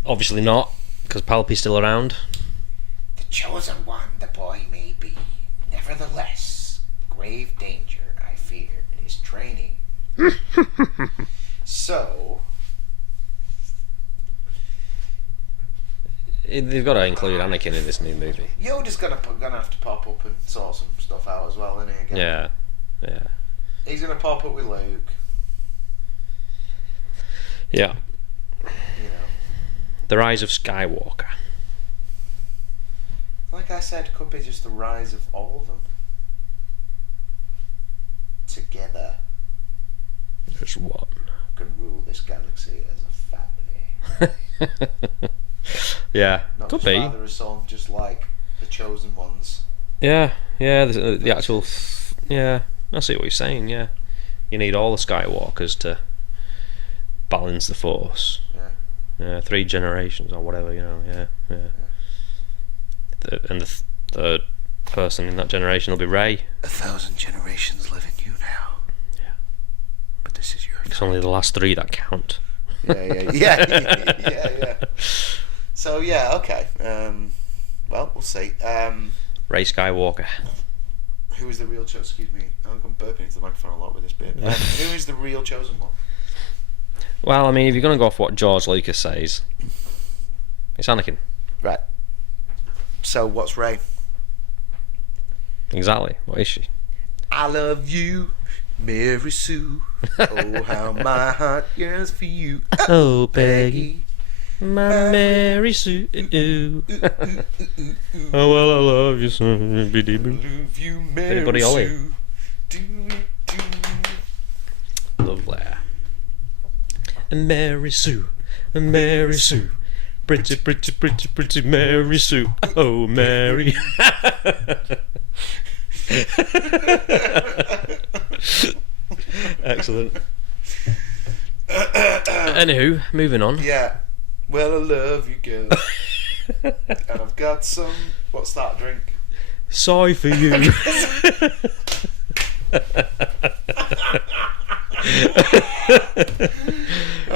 obviously not, because Palpy's still around. The chosen one, the boy may be. Nevertheless, grave danger, I fear, in his training. So... They've got to include Anakin in this new movie. Yoda's gonna have to pop up and sort some stuff out as well, isn't he? Again? Yeah. He's gonna pop up with Luke. Yeah. You know. The Rise of Skywalker. Like I said, could be just the rise of all of them. Together. Just one. Could rule this galaxy as a family. Yeah, Not could just be. rather a song just like the Chosen Ones. Yeah, the actual... Yeah, I see what you're saying, yeah. You need all the Skywalkers to balance the Force. Yeah, 3 generations or whatever, you know, yeah. And the third person in that generation will be Rey. 1,000 generations live in you now. Yeah. But this is your... It's only the last 3 that count. Yeah. So, yeah, okay. Well, we'll see. Rey Skywalker. Who is the real chosen... Excuse me, I'm burping into the microphone a lot with this bit. Who is the real chosen one? Well, I mean, if you're going to go off what George Lucas says, it's Anakin. Right. So, what's Rey? Exactly. What is she? I love you, Mary Sue. Oh, how my heart yearns for you. Oh, Peggy. My Mary Sue. Oh, well, I love you, son. Love you, Mary Buddy Holly. Sue. Lovely. Mary Sue. Mary Sue. Pretty, pretty, pretty, pretty Mary Sue. Oh, Mary. Excellent. Anywho, moving on. Yeah. Well, I love you, girl. And I've got some... What's that drink? Sorry for you.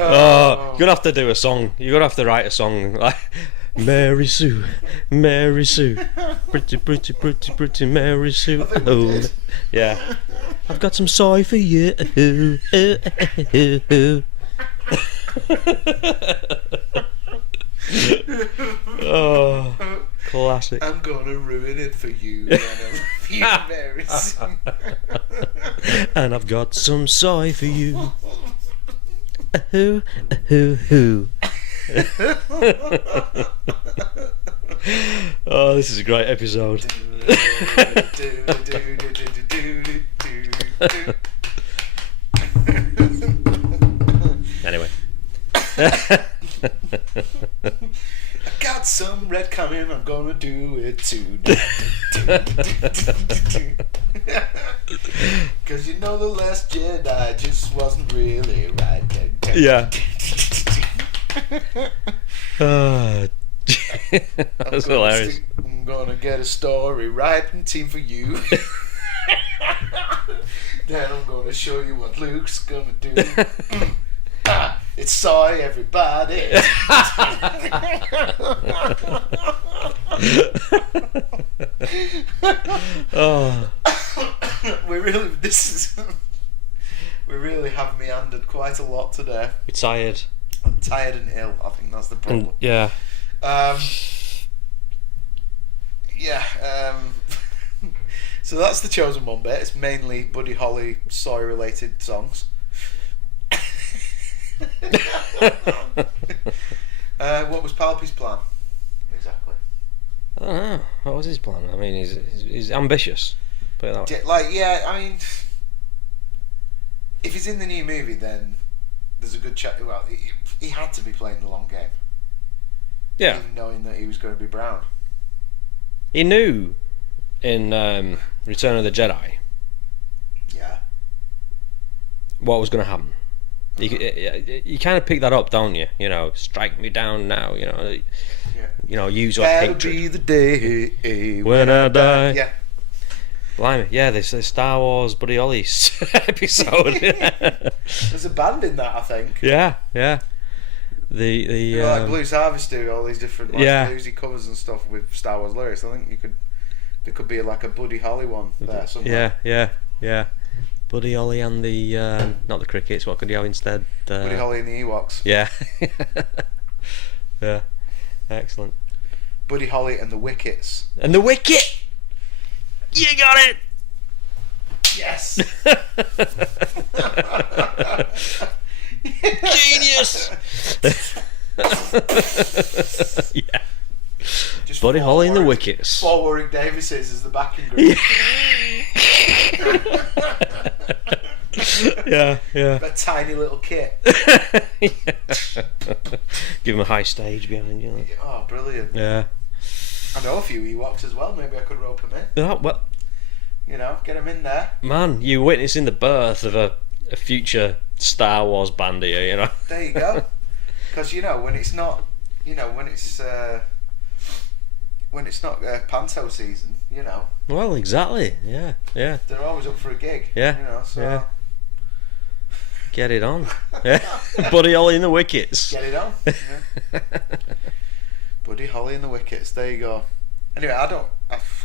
Oh, you're gonna have to do a song. You're gonna have to write a song like Mary Sue, Mary Sue, pretty, pretty, pretty, pretty Mary Sue. Oh, yeah. I've got some soy for you. Oh, classic. I'm gonna ruin it for you. And I love you, Mary Sue. And I've got some soy for you. Oh, this is a great episode. Anyway. I got some red coming, I'm gonna do it too. Cause you know the Last Jedi just wasn't really right. Yeah. That's hilarious. I'm gonna get a story writing team for you. Then I'm gonna show you what Luke's gonna do. It's soy, everybody. Oh. We really have meandered quite a lot today. You're tired. I'm tired and ill. I think that's the problem. Yeah. So that's the Chosen One bit. It's mainly Buddy Holly soy related songs. What was Palpy's plan? Exactly. I don't know. What was his plan? I mean, he's ambitious. Put it that way. Like, yeah, I mean, if he's in the new movie, then there's a good chance. Well, he had to be playing the long game. Yeah. Even knowing that he was going to be Brown. He knew in Return of the Jedi Yeah. what was going to happen. You kind of pick that up, don't you? You know, strike me down now. You know, you know, use your That'll hatred be the day when I die. Yeah. Blimey, yeah, this Star Wars Buddy Holly episode. There's a band in that, I think. Yeah. Like Blues Harvest do all these different Yeah. bluesy covers and stuff with Star Wars lyrics. I think you could There could be like a Buddy Holly one there somewhere. Yeah. Buddy Holly and the not the crickets. What could you have instead? Buddy Holly and the Ewoks. Yeah. Yeah. Excellent. Buddy Holly and the Wickets. And the Wicket. You got it. Yes. Genius. Yeah. Just Buddy Holly and the Warwick- Wickets. 4 Warwick Davises as the backing group. Yeah. That tiny little kit. Give him a high stage behind you. Oh, brilliant. Yeah. I know a few Ewoks as well. Maybe I could rope them in. Oh, well, You know, get them in there. man, you're witnessing the birth of a future Star Wars band here, you know. There you go. Because when it's not, when it's not panto season, Well, exactly. Yeah. they're always up for a gig. Yeah. So Yeah. Get it on. Yeah. Buddy Holly and the Wickets. get it on. Yeah. Buddy Holly and the Wickets. There you go. Anyway,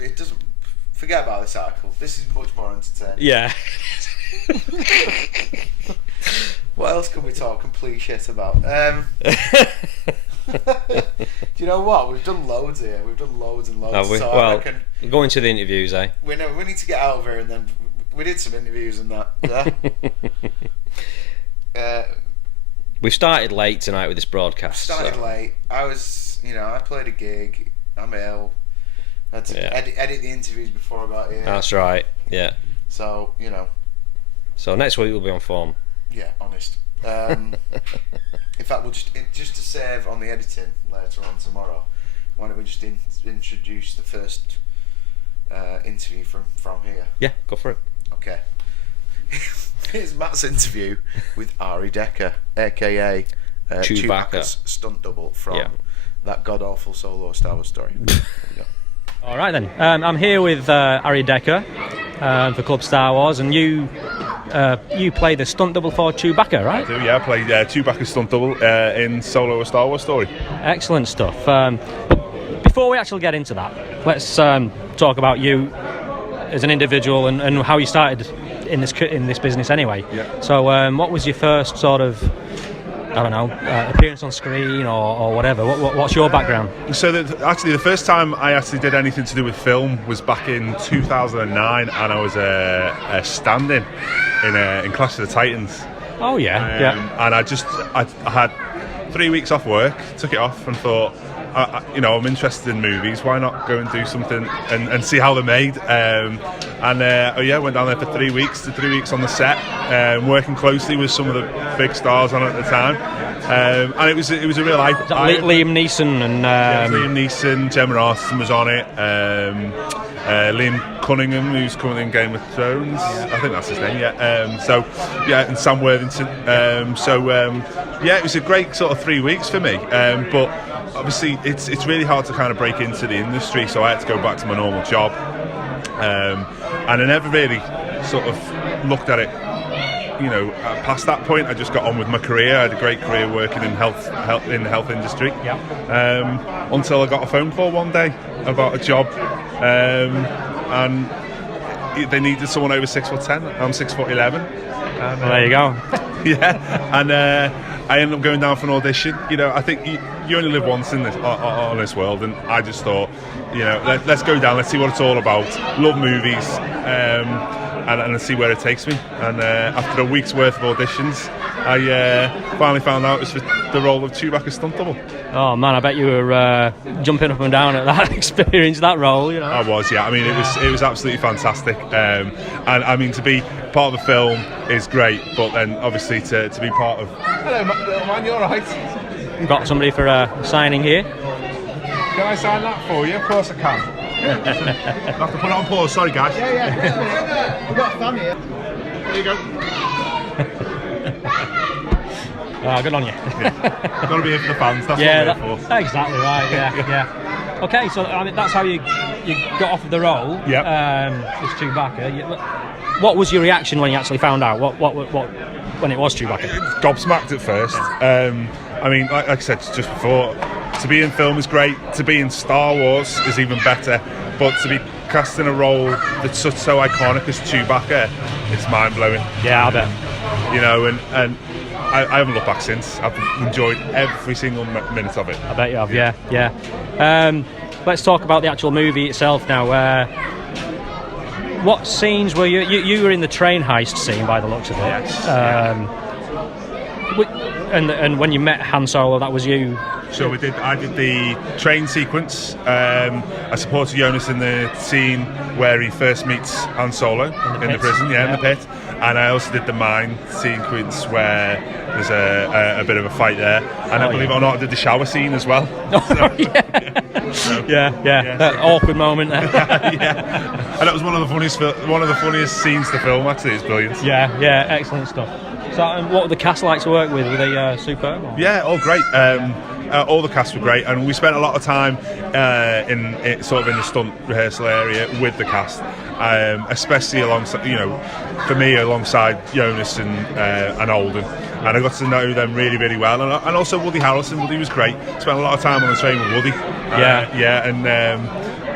it doesn't. Forget about this article. This is much more entertaining. Yeah. What else can we talk complete shit about? Do you know what? We've done loads here. We've done loads and loads. Have we? So I Well, reckon going to the interviews, eh? we need to get out of here, and then we did some interviews and that. Yeah. We've started late tonight with this broadcast. Started so- late. I was, I played a gig. I'm ill. I had to edit the interviews before I got here. That's right. Yeah. So, So next week we'll be on form. yeah, honest. In fact, we'll just to save on the editing later on tomorrow. Why don't we just introduce the first interview from here? Yeah, go for it. Okay. Here's Matt's interview with Arie Decker, aka Chewbacca's stunt double from that god awful solo Star Wars story. There we go. All right then. I'm here with Arie Decker for Club Star Wars, and you play the stunt double for Chewbacca, right? I play Chewbacca's stunt double in Solo: A Star Wars Story. Excellent stuff. But before we actually get into that, let's talk about you as an individual and how you started in this business anyway. Yeah. So, what was your first sort of, appearance on screen or whatever? What's your background? So the first time I actually did anything to do with film was back in 2009, and I was a stand-in in Clash of the Titans. Oh yeah, And I had 3 weeks off work, took it off, and thought, I'm interested in movies. Why not go and do something and see how they're made? Went down there for 3 weeks. Did 3 weeks on the set, working closely with some of the big stars on at the time, and it was a real eye. Liam Neeson and Liam Neeson, Gemma Arterton was on it. Liam Cunningham, who's currently in Game of Thrones. I think that's his name. And Sam Worthington. It was a great sort of 3 weeks for me. But obviously, it's really hard to kind of break into the industry, so I had to go back to my normal job. And I never really sort of looked at it. Past that point, I just got on with my career. I had a great career working in health in the health industry. Until I got a phone call one day about a job, and they needed someone over 6'10". I'm 6'11". And, there you go. and I ended up going down for an audition. I think you only live once in this on this world, and I just thought, let's go down, let's see what it's all about. Love movies, and see where it takes me. And after a week's worth of auditions, I finally found out it was for the role of Chewbacca's stunt double. Oh man, I bet you were jumping up and down at that experience, that role. I was, yeah. I mean, it was absolutely fantastic. And I mean, to be part of the film is great, but then obviously to be part of. Hello, little man, you all right? Got somebody for signing here. Can I sign that for you? Of course I can. I have to put it on pause. Sorry, guys. Yeah. We've got a fan here. There you go. Good on you. Got to be here for the fans. That's what we're here for. Exactly right. Yeah. Okay, so I mean, that's how you got offered the role. Yep. As Chewbacca. What was your reaction when you actually found out what when it was Chewbacca? Gobsmacked at first. I mean, like I said just before, to be in film is great. To be in Star Wars is even better. But to be typecast in a role that's so iconic as Chewbacca, it's mind-blowing. Yeah, I bet. You know, and I haven't looked back since. I've enjoyed every single minute of it. I bet you have, yeah. Let's talk about the actual movie itself now. What scenes were you were in the train heist scene by the looks of it? Yes. And when you met Han Solo, that was you. So I did the train sequence. I supported Jonas in the scene where he first meets Han Solo in the prison, in the pit. And I also did the mine sequence where there's a bit of a fight there. And I believe it or not, I did the shower scene as well. That awkward moment there. Yeah. And that was one of the funniest scenes to film. Actually, it's brilliant. Yeah, excellent stuff. So, what were the cast like to work with? Were they superb? Or? Yeah, all great. All the cast were great, and we spent a lot of time in the stunt rehearsal area with the cast, especially alongside, for me, alongside Jonas and Alden, and I got to know them really, really well, and also Woody Harrelson. Woody was great. Spent a lot of time on the train with Woody.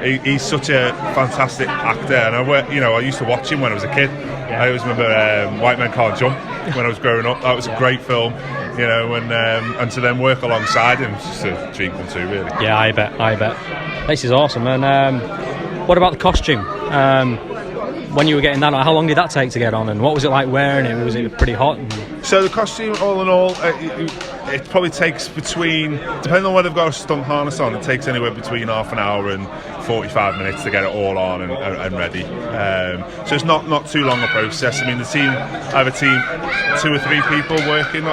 And he's such a fantastic actor, and I used to watch him when I was a kid. I always remember White Men Can't Jump when I was growing up. That was a great film. And to then work alongside him, it's just a dream come true, really. Yeah, I bet. This is awesome. And what about the costume? When you were getting that, how long did that take to get on, and what was it like wearing it? Was it pretty hot? So the costume, all in all, it probably takes depending on whether they've got a stunt harness on, it takes anywhere between half an hour and 45 minutes to get it all on and ready. So it's not too long a process. I mean, I have a team, 2 or 3 people working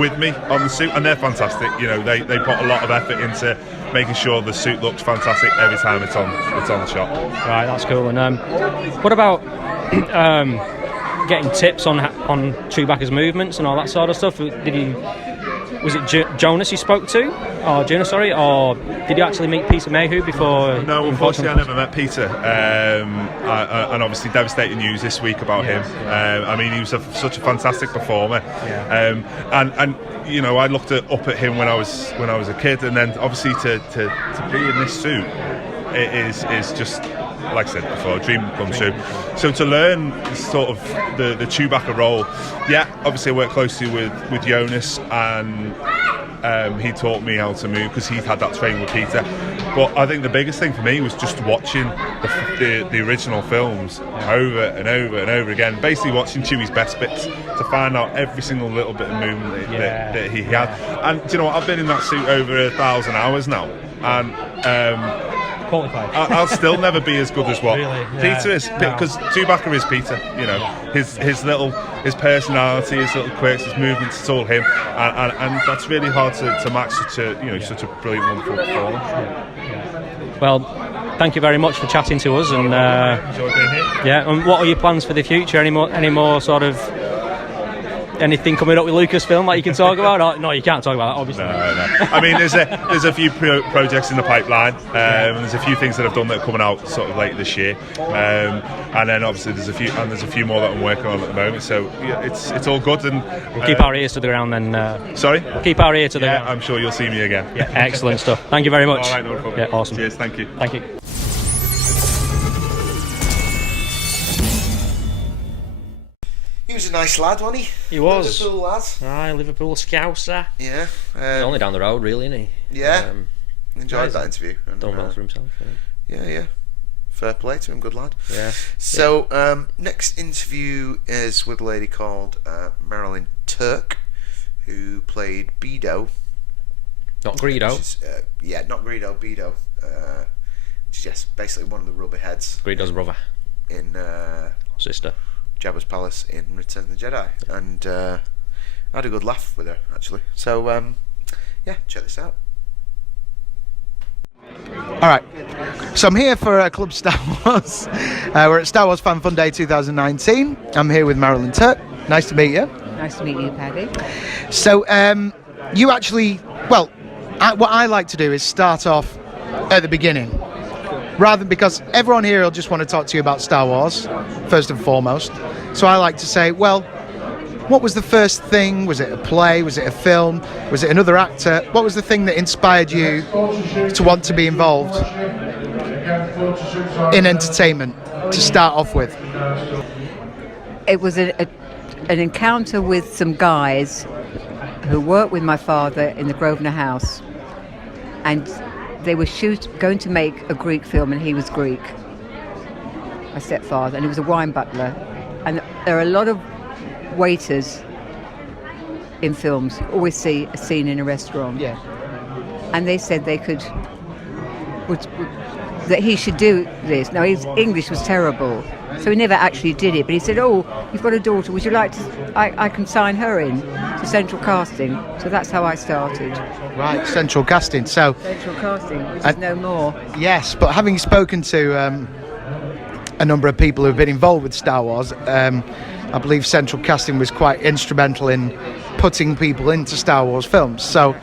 with me on the suit, and they're fantastic. They put a lot of effort into making sure the suit looks fantastic every time it's on the shot. Right, that's cool. And what about getting tips on Chewbacca's movements and all that sort of stuff? Was it Jonas you spoke to, or did you actually meet Peter Mayhew before? No, unfortunately, I never met Peter. And obviously, devastating news this week about him. I mean, he was such a fantastic performer. And I looked up at him when I was a kid, and then obviously to be in this suit, it is just, like I said before, a dream come true. So to learn sort of the Chewbacca role, obviously I worked closely with Jonas, and he taught me how to move because he'd had that training with Peter. But I think the biggest thing for me was just watching the original films over and over and over again, basically watching Chewie's best bits to find out every single little bit of movement that he had. And do you know what? I've been in that suit over 1,000 hours now, and I'll still never be as good as what Peter is, because Chewbacca is Peter. His personality, his little quirks, his movements, it's all him, and that's really hard to match such a brilliant, wonderful performance. Well, thank you very much for chatting to us, and enjoyed being here. Yeah. And what are your plans for the future? Any more sort of anything coming up with Lucasfilm that you can talk about? No, you can't talk about that, obviously. No. I mean, there's a few projects in the pipeline. There's a few things that I've done that are coming out sort of later this year, and then obviously there's a few more that I'm working on at the moment. So it's all good, and we'll keep our ears to the ground then. Sorry? We'll keep our ear to the ground. I'm sure you'll see me again. Yeah, excellent stuff. Thank you very much. All right, no problem. Yeah, awesome. Cheers. Thank you. Thank you. He was a nice lad, wasn't he? He was. Liverpool lad. Aye, Liverpool Scouser. Yeah. He's only down the road, really, isn't he? Yeah. Enjoyed that interview. And, done well for himself. Yeah. Fair play to him, good lad. Yeah. So, next interview is with a lady called Marolyn Turk, who played Beedo. Not Greedo. Not Greedo, Beedo. Which is basically one of the rubber heads. Greedo's brother. In sister. Jabba's palace in Return of the Jedi, and I had a good laugh with her actually. So check this out. Alright, so I'm here for Club Star Wars. We're at Star Wars Fan Fun Day 2019. I'm here with Marolyn Turk. Nice to meet you. Nice to meet you, Paddy. So you actually, what I like to do is start off at the beginning, rather than, because everyone here will just want to talk to you about Star Wars first and foremost. So I like to say, well, what was the first thing? Was it a play? Was it a film? Was it another actor? What was the thing that inspired you to want to be involved? in entertainment to start off with? It was an encounter with some guys who worked with my father in the Grosvenor House, and they were going to make a Greek film, and he was Greek, my stepfather, and he was a wine butler. And there are a lot of waiters in films. You always see a scene in a restaurant. Yeah. And they said that he should do this. Now, his English was terrible, so he never actually did it. But he said, "Oh, you've got a daughter. Would you like to? I can sign her in to Central Casting." So that's how I started. Right, Central Casting. So Central Casting, which is no more. yes, but having spoken to a number of people who've been involved with Star Wars, I believe Central Casting was quite instrumental in putting people into Star Wars films. So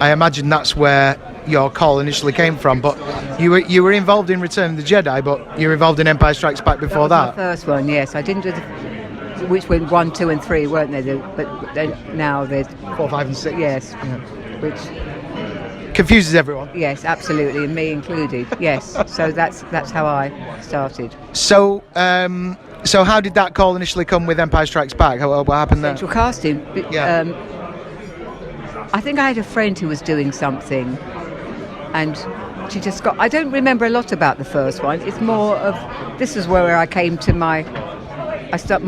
I imagine that's where your call initially came from. But you were involved in Return of the Jedi, but you were involved in Empire Strikes Back before that. The first one, yes. I didn't do which were 1, 2, and 3, weren't they? But now there's 4, 5, and 6. Yes, which confuses everyone. yes, absolutely, and me included. Yes, so that's how I started. So so how did that call initially come with Empire Strikes Back? What happened there? Central Casting. Yeah. I think I had a friend who was doing something, and she just got. I don't remember a lot about the first one. It's more of this is where I came to my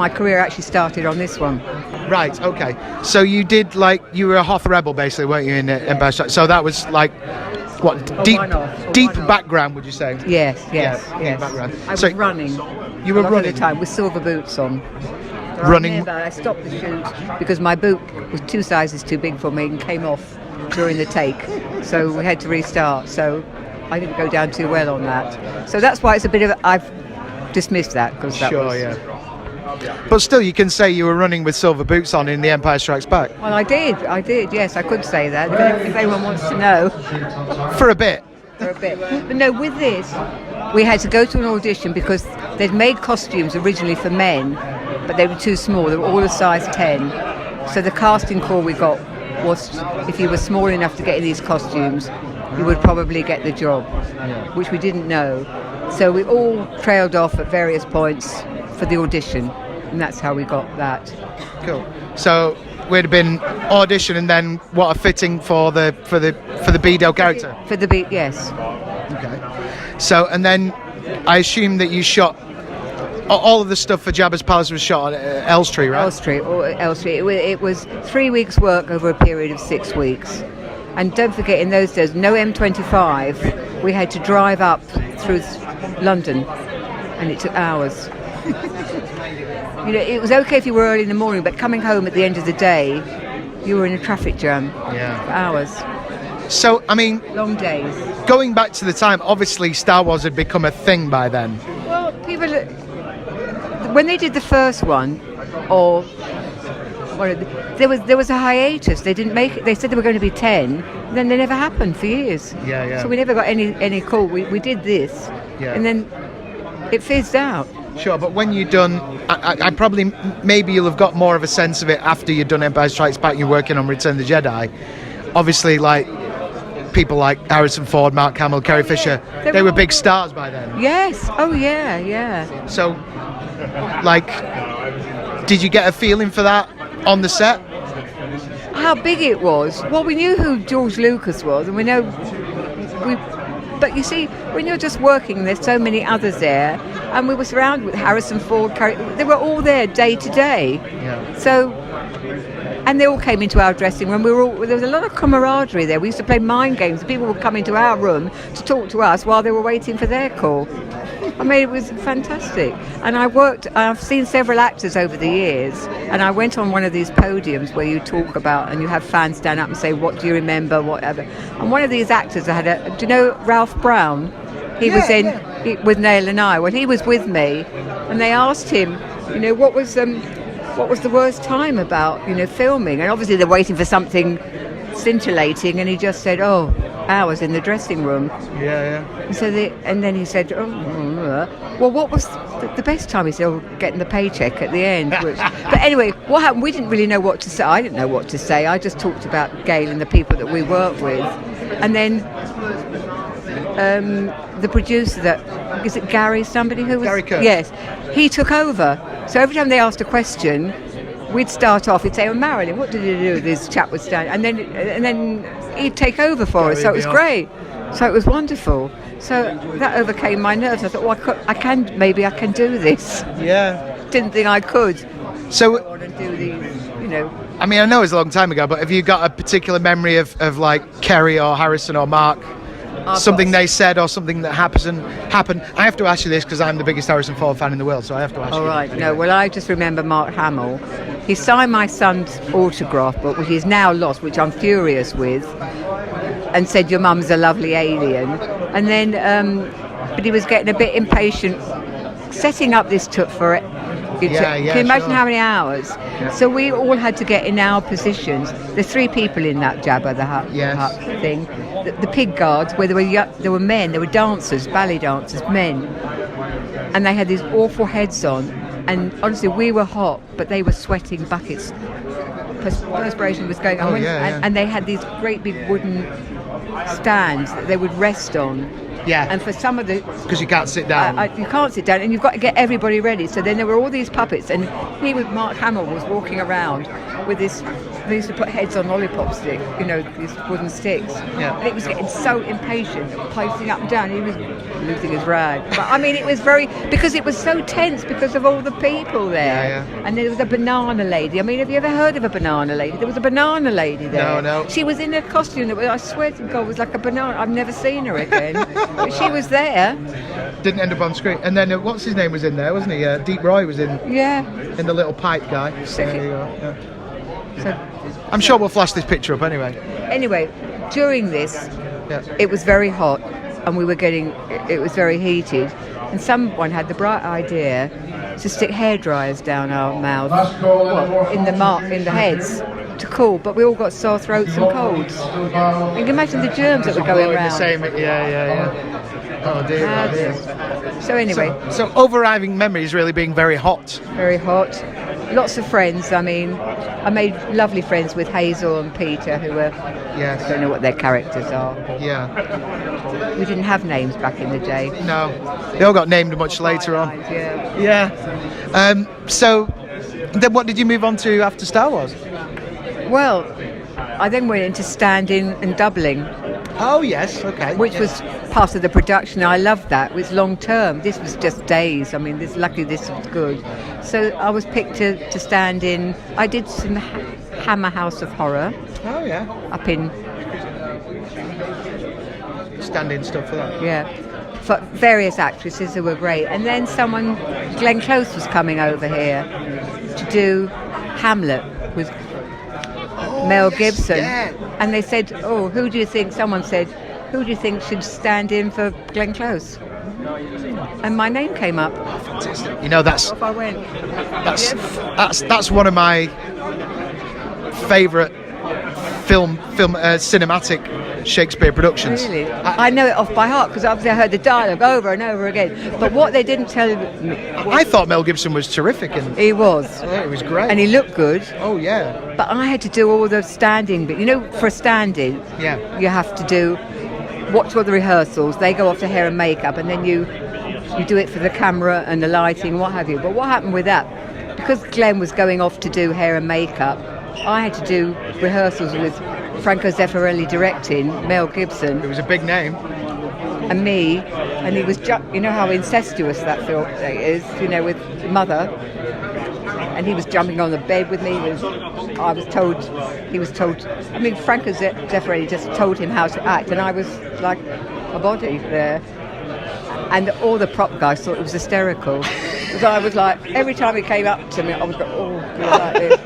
career actually started on this one. Right. Okay. So you did you were a Hoth rebel basically, weren't you, in Empire Strikes? So that was like what deep one-off. background, would you say? Yes. Yeah, background. I was So running. you were a lot running of the time with silver boots on. So Running- I stopped the shoot because my boot was 2 sizes too big for me and came off during the take. So we had to restart. So I didn't go down too well on that. So that's why it's a bit of. I've dismissed that because that Sure, was. yeah. But still, you can say you were running with silver boots on in The Empire Strikes Back Well, I did. Yes, I could say that if anyone wants to know. for a bit. For a bit. But no, with this, we had to go to an audition because they'd made costumes originally for men, but they were too small. They were all a size 10. So the casting call we got was if you were small enough to get in these costumes, you would probably get the job, which we didn't know. So we all trailed off at various points for the audition, and that's how we got that. Cool. So we'd have been audition, and then what a fitting for the Beedo character. For the beat, yes. Okay. So and then I assume that you shot all of the stuff for Jabba's Palace was shot at Elstree, right? Elstree. It was 3 weeks' work over a period of 6 weeks. And don't forget, in those days, no M25. We had to drive up through London, and it took hours. It was okay if you were early in the morning, but coming home at the end of the day, you were in a traffic jam for hours. So, I mean, Long days. going back to the time, obviously Star Wars had become a thing by then. Well, people, when they did the first one, or there was a hiatus. They didn't make it. They said there were going to be 10, and then they never happened for years. Yeah. So we never got any call. We did this, and then it fizzed out. Sure, but when you've done, I probably, maybe you'll have got more of a sense of it after you've done Empire Strikes Back and you're working on Return of the Jedi. Obviously, like, people like Harrison Ford, Mark Hamill, Carrie Fisher, they were big stars by then. Yes, oh yeah. So, like, did you get a feeling for that on the set? How big it was? Well, we knew who George Lucas was, and we know, but you see, when you're just working, there's so many others there, and we were surrounded with Harrison Ford, they were all there day to day. Yeah. So, and they all came into our dressing room. There was a lot of camaraderie there. We used to play mind games. People would come into our room to talk to us while they were waiting for their call. I mean, it was fantastic. And I've seen several actors over the years, and I went on one of these podiums where you talk about, and you have fans stand up and say, what do you remember, whatever. And one of these actors, do you know Ralph Brown? He was in with Neil and I. Well, he was with me, and they asked him, what was the worst time about, filming? And obviously they're waiting for something scintillating, and he just said, hours in the dressing room. Yeah. And then he said, well, what was the best time? He said, getting the paycheck at the end. But anyway, what happened? We didn't really know what to say. I didn't know what to say. I just talked about Gail and the people that we worked with. And then the producer that is it Gary somebody who was... Gary Kirk. Yes. He took over. So every time they asked a question, we'd start off, he'd say, oh, Marolyn, what did you do? This chap would stand. And then he'd take over for us. So it was great. So it was wonderful. So that overcame my nerves. I thought, well, maybe I can do this. Yeah. Didn't think I could. So, Do these, you know. I mean, I know it's a long time ago, but have you got a particular memory of like Kerry or Harrison or Mark? Something they said or something that happened. I have to ask you this because I'm the biggest Harrison Ford fan in the world, so I have to ask you. All right. No, well, I just remember Mark Hamill. He signed my son's autograph book, which he's now lost, which I'm furious with, and said, your mum's a lovely alien. And then, but he was getting a bit impatient. Setting up this took for it. Can you imagine how many hours? Yeah. So we all had to get in our positions. There's 3 people in that Jabba the Hutt thing. The pig guards, where there were men, there were dancers, ballet dancers, men, and they had these awful heads on. And honestly, we were hot, but they were sweating buckets. Perspiration was going on, and they had these great big wooden stands that they would rest on. Yeah. And for some of the... Because you can't sit down. You can't sit down, and you've got to get everybody ready. So then there were all these puppets, and Mark Hamill was walking around with this... They used to put heads on lollipop stick, these wooden sticks. Yeah. And it was getting so impatient, pacing up and down. He was losing his rag. But I mean, it was because it was so tense because of all the people there. Yeah. And there was a banana lady. I mean, have you ever heard of a banana lady? There was a banana lady there. No. She was in a costume that I swear to God was like a banana. I've never seen her again. But she was there. Didn't end up on screen. And then what's his name was in there, wasn't he? Deep Roy was in. Yeah. In the little pipe guy. There you go. Yeah. So, I'm sure we'll flash this picture up anyway. Anyway, during this, it was very hot, and it was very heated, and someone had the bright idea to stick hairdryers down our mouths, in the heads, to cool. But we all got sore throats and colds. You can imagine the germs that were going around. The same, yeah. Oh dear. So anyway. So overriding memories really being very hot. Very hot. Lots of friends. I mean, I made lovely friends with Hazel and Peter, who were... I don't know what their characters are. Yeah. We didn't have names back in the day. No. They all got named much later on. Yeah. So, then what did you move on to after Star Wars? Well, I then went into stand-in and doubling. Oh, yes, okay. Which was part of the production. I loved that. It was long term. This was just days. I mean, luckily this was good. So I was picked to stand in. I did some Hammer House of Horror. Oh, yeah. Up in... Stand-in stuff for that. Yeah. For various actresses who were great. And then Glenn Close was coming over here to do Hamlet with Mel Gibson. Yeah. And they said, who do you think should stand in for Glenn Close? And my name came up. Oh, fantastic. That's... Off I went. That's one of my favourite cinematic Shakespeare productions. Really? I know it off by heart because obviously I heard the dialogue over and over again. But what they didn't tell me... I thought Mel Gibson was terrific. He was. Yeah, he was great. And he looked good. Oh, yeah. But I had to do all the standing bit. For a stand-in, you have to watch all the rehearsals. They go off to hair and makeup, and then you do it for the camera and the lighting, what have you. But what happened with that? Because Glenn was going off to do hair and makeup, I had to do rehearsals with Franco Zeffirelli directing, Mel Gibson. It was a big name. And me, and he was, how incestuous that film is, with Mother. And he was jumping on the bed with me. He was told, Franco Zeffirelli just told him how to act, and I was like a body there. And all the prop guys thought it was hysterical. So I was like, every time he came up to me, I was going, like this.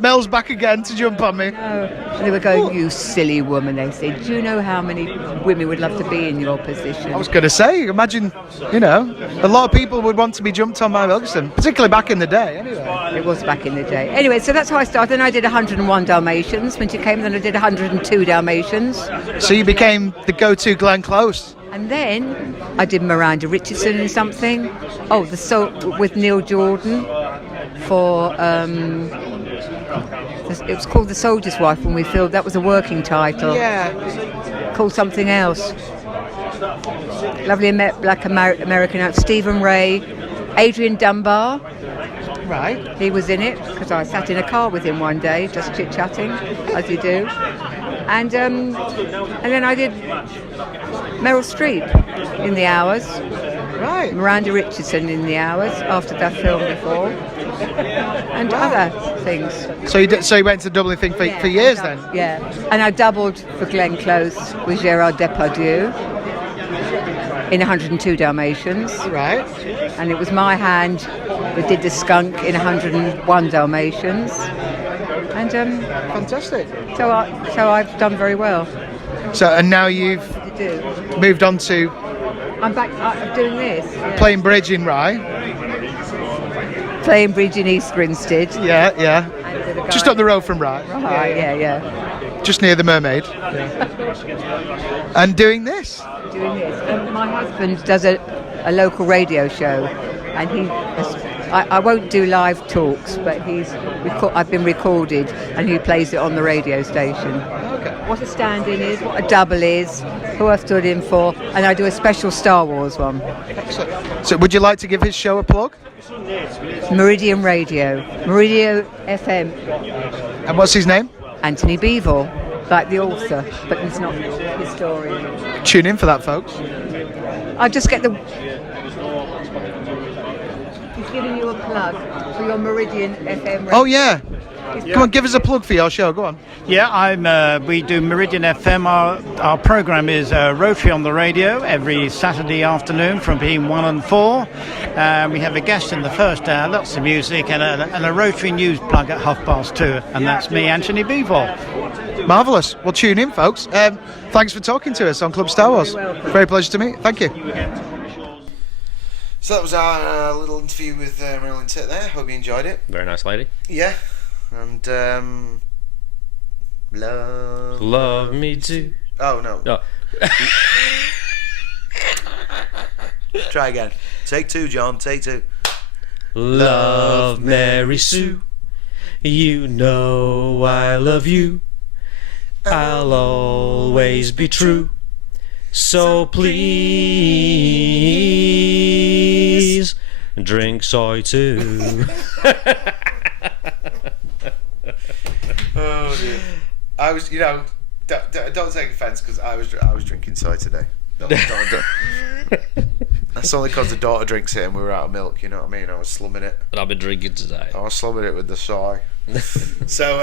Mel's back again to jump on me. No. And they were going, you silly woman, they said. Do you know how many women would love to be in your position? I was going to say, imagine, a lot of people would want to be jumped on by Mel Gibson, particularly back in the day, anyway. It was back in the day. Anyway, so that's how I started. And I did 101 Dalmatians when she came, then I did 102 Dalmatians. So you became the go-to Glenn Close. And then I did Miranda Richardson in something. With Neil Jordan for... it was called The Soldier's Wife when we filmed. That was a working title. Yeah. Called something else. lovely American actor, Stephen Ray, Adrian Dunbar. Right. He was in it because I sat in a car with him one day, just chit-chatting, as you do. And then I did Meryl Streep in The Hours. Right. Miranda Richardson in The Hours, after that film before. And other things. So you went to the doubling thing for years then? Yeah. And I doubled for Glenn Close with Gérard Depardieu in 102 Dalmatians. Right. And it was my hand that did the skunk in 101 Dalmatians. And Fantastic. so I've done very well. So and now you've What did you do? moved on to I'm back doing this. Yeah. playing bridge in Rye. Playing bridge in East Grinstead. Yeah, yeah. And with a guy- Just up the road from Rye. Right, yeah. Just near the Mermaid. And doing this. Doing this. And my husband does a local radio show, and I won't do live talks, but I've been recorded, and he plays it on the radio station. Okay. What a stand-in is, what a double is, who I've stood in for, and I do a special Star Wars one. Excellent. So would you like to give his show a plug? Meridian Radio, Meridian FM, And what's his name? Anthony Beeville, like the author, but he's not a historian. Tune in for that, folks. I'll just get the... He's giving you a plug for your Meridian FM radio. Oh, yeah. Come on, give us a plug for your show. Go on. Yeah, we do Meridian FM. Our program is Rotary on the radio every Saturday afternoon from between 1 and 4. We have a guest in the first hour, lots of music, and a Rotary news plug at 2:30. And that's me, Anthony Beeville. Marvellous. Well, tune in, folks. Thanks for talking to us on Club Star Wars. Very pleasure to meet. Thank you. So that was our little interview with Marolyn Turk there. Hope you enjoyed it. Very nice lady. Yeah. And Love me too. Oh no. No. Try again. Take two, John. Take two. Love Mary Sue. You know I love you. I'll always be true. So please drink soy too. Oh dear. I was, don't take offence because I was drinking soy today. Don't. That's only because the daughter drinks it and we were out of milk. You know what I mean? I was slumming it. And I've been drinking today. I was slumming it with the soy. So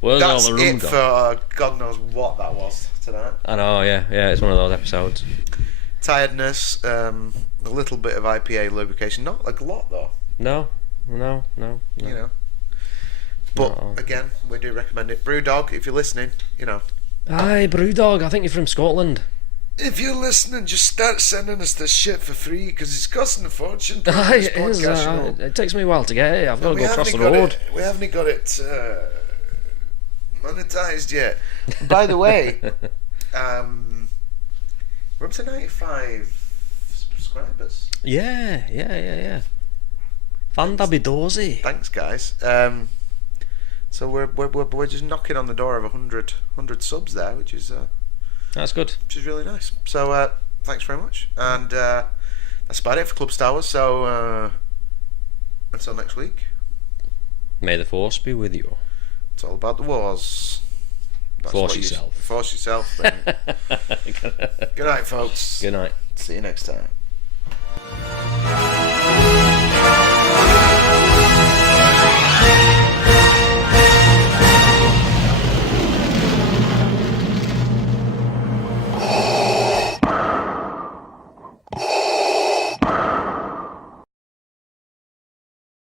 Where's that's all the rum it gone? for God knows what that was tonight. I know, yeah, it's one of those episodes. Tiredness, a little bit of IPA lubrication, not like a lot though. No. You know. But No. again, we do recommend it. Brewdog, if you're listening, Hi, Brewdog, I think you're from Scotland. if you're listening, just start sending us this shit for free because it's costing a fortune. to Aye, run this it is. podcast, It takes me a while to get here. I've got to We go across the haven't got road. we haven't got it monetized yet. By the way, we're up to 95 subscribers. Yeah. Fandabidosi. Thanks, guys. So we're just knocking on the door of 100 subs there, which is That's good. really nice. So thanks very much, and that's about it for Club Star Wars. So until next week, May the force be with you. it's all about the wars. That's Force what yourself. Force yourself. Then. Good night, folks. Good night. See you next time.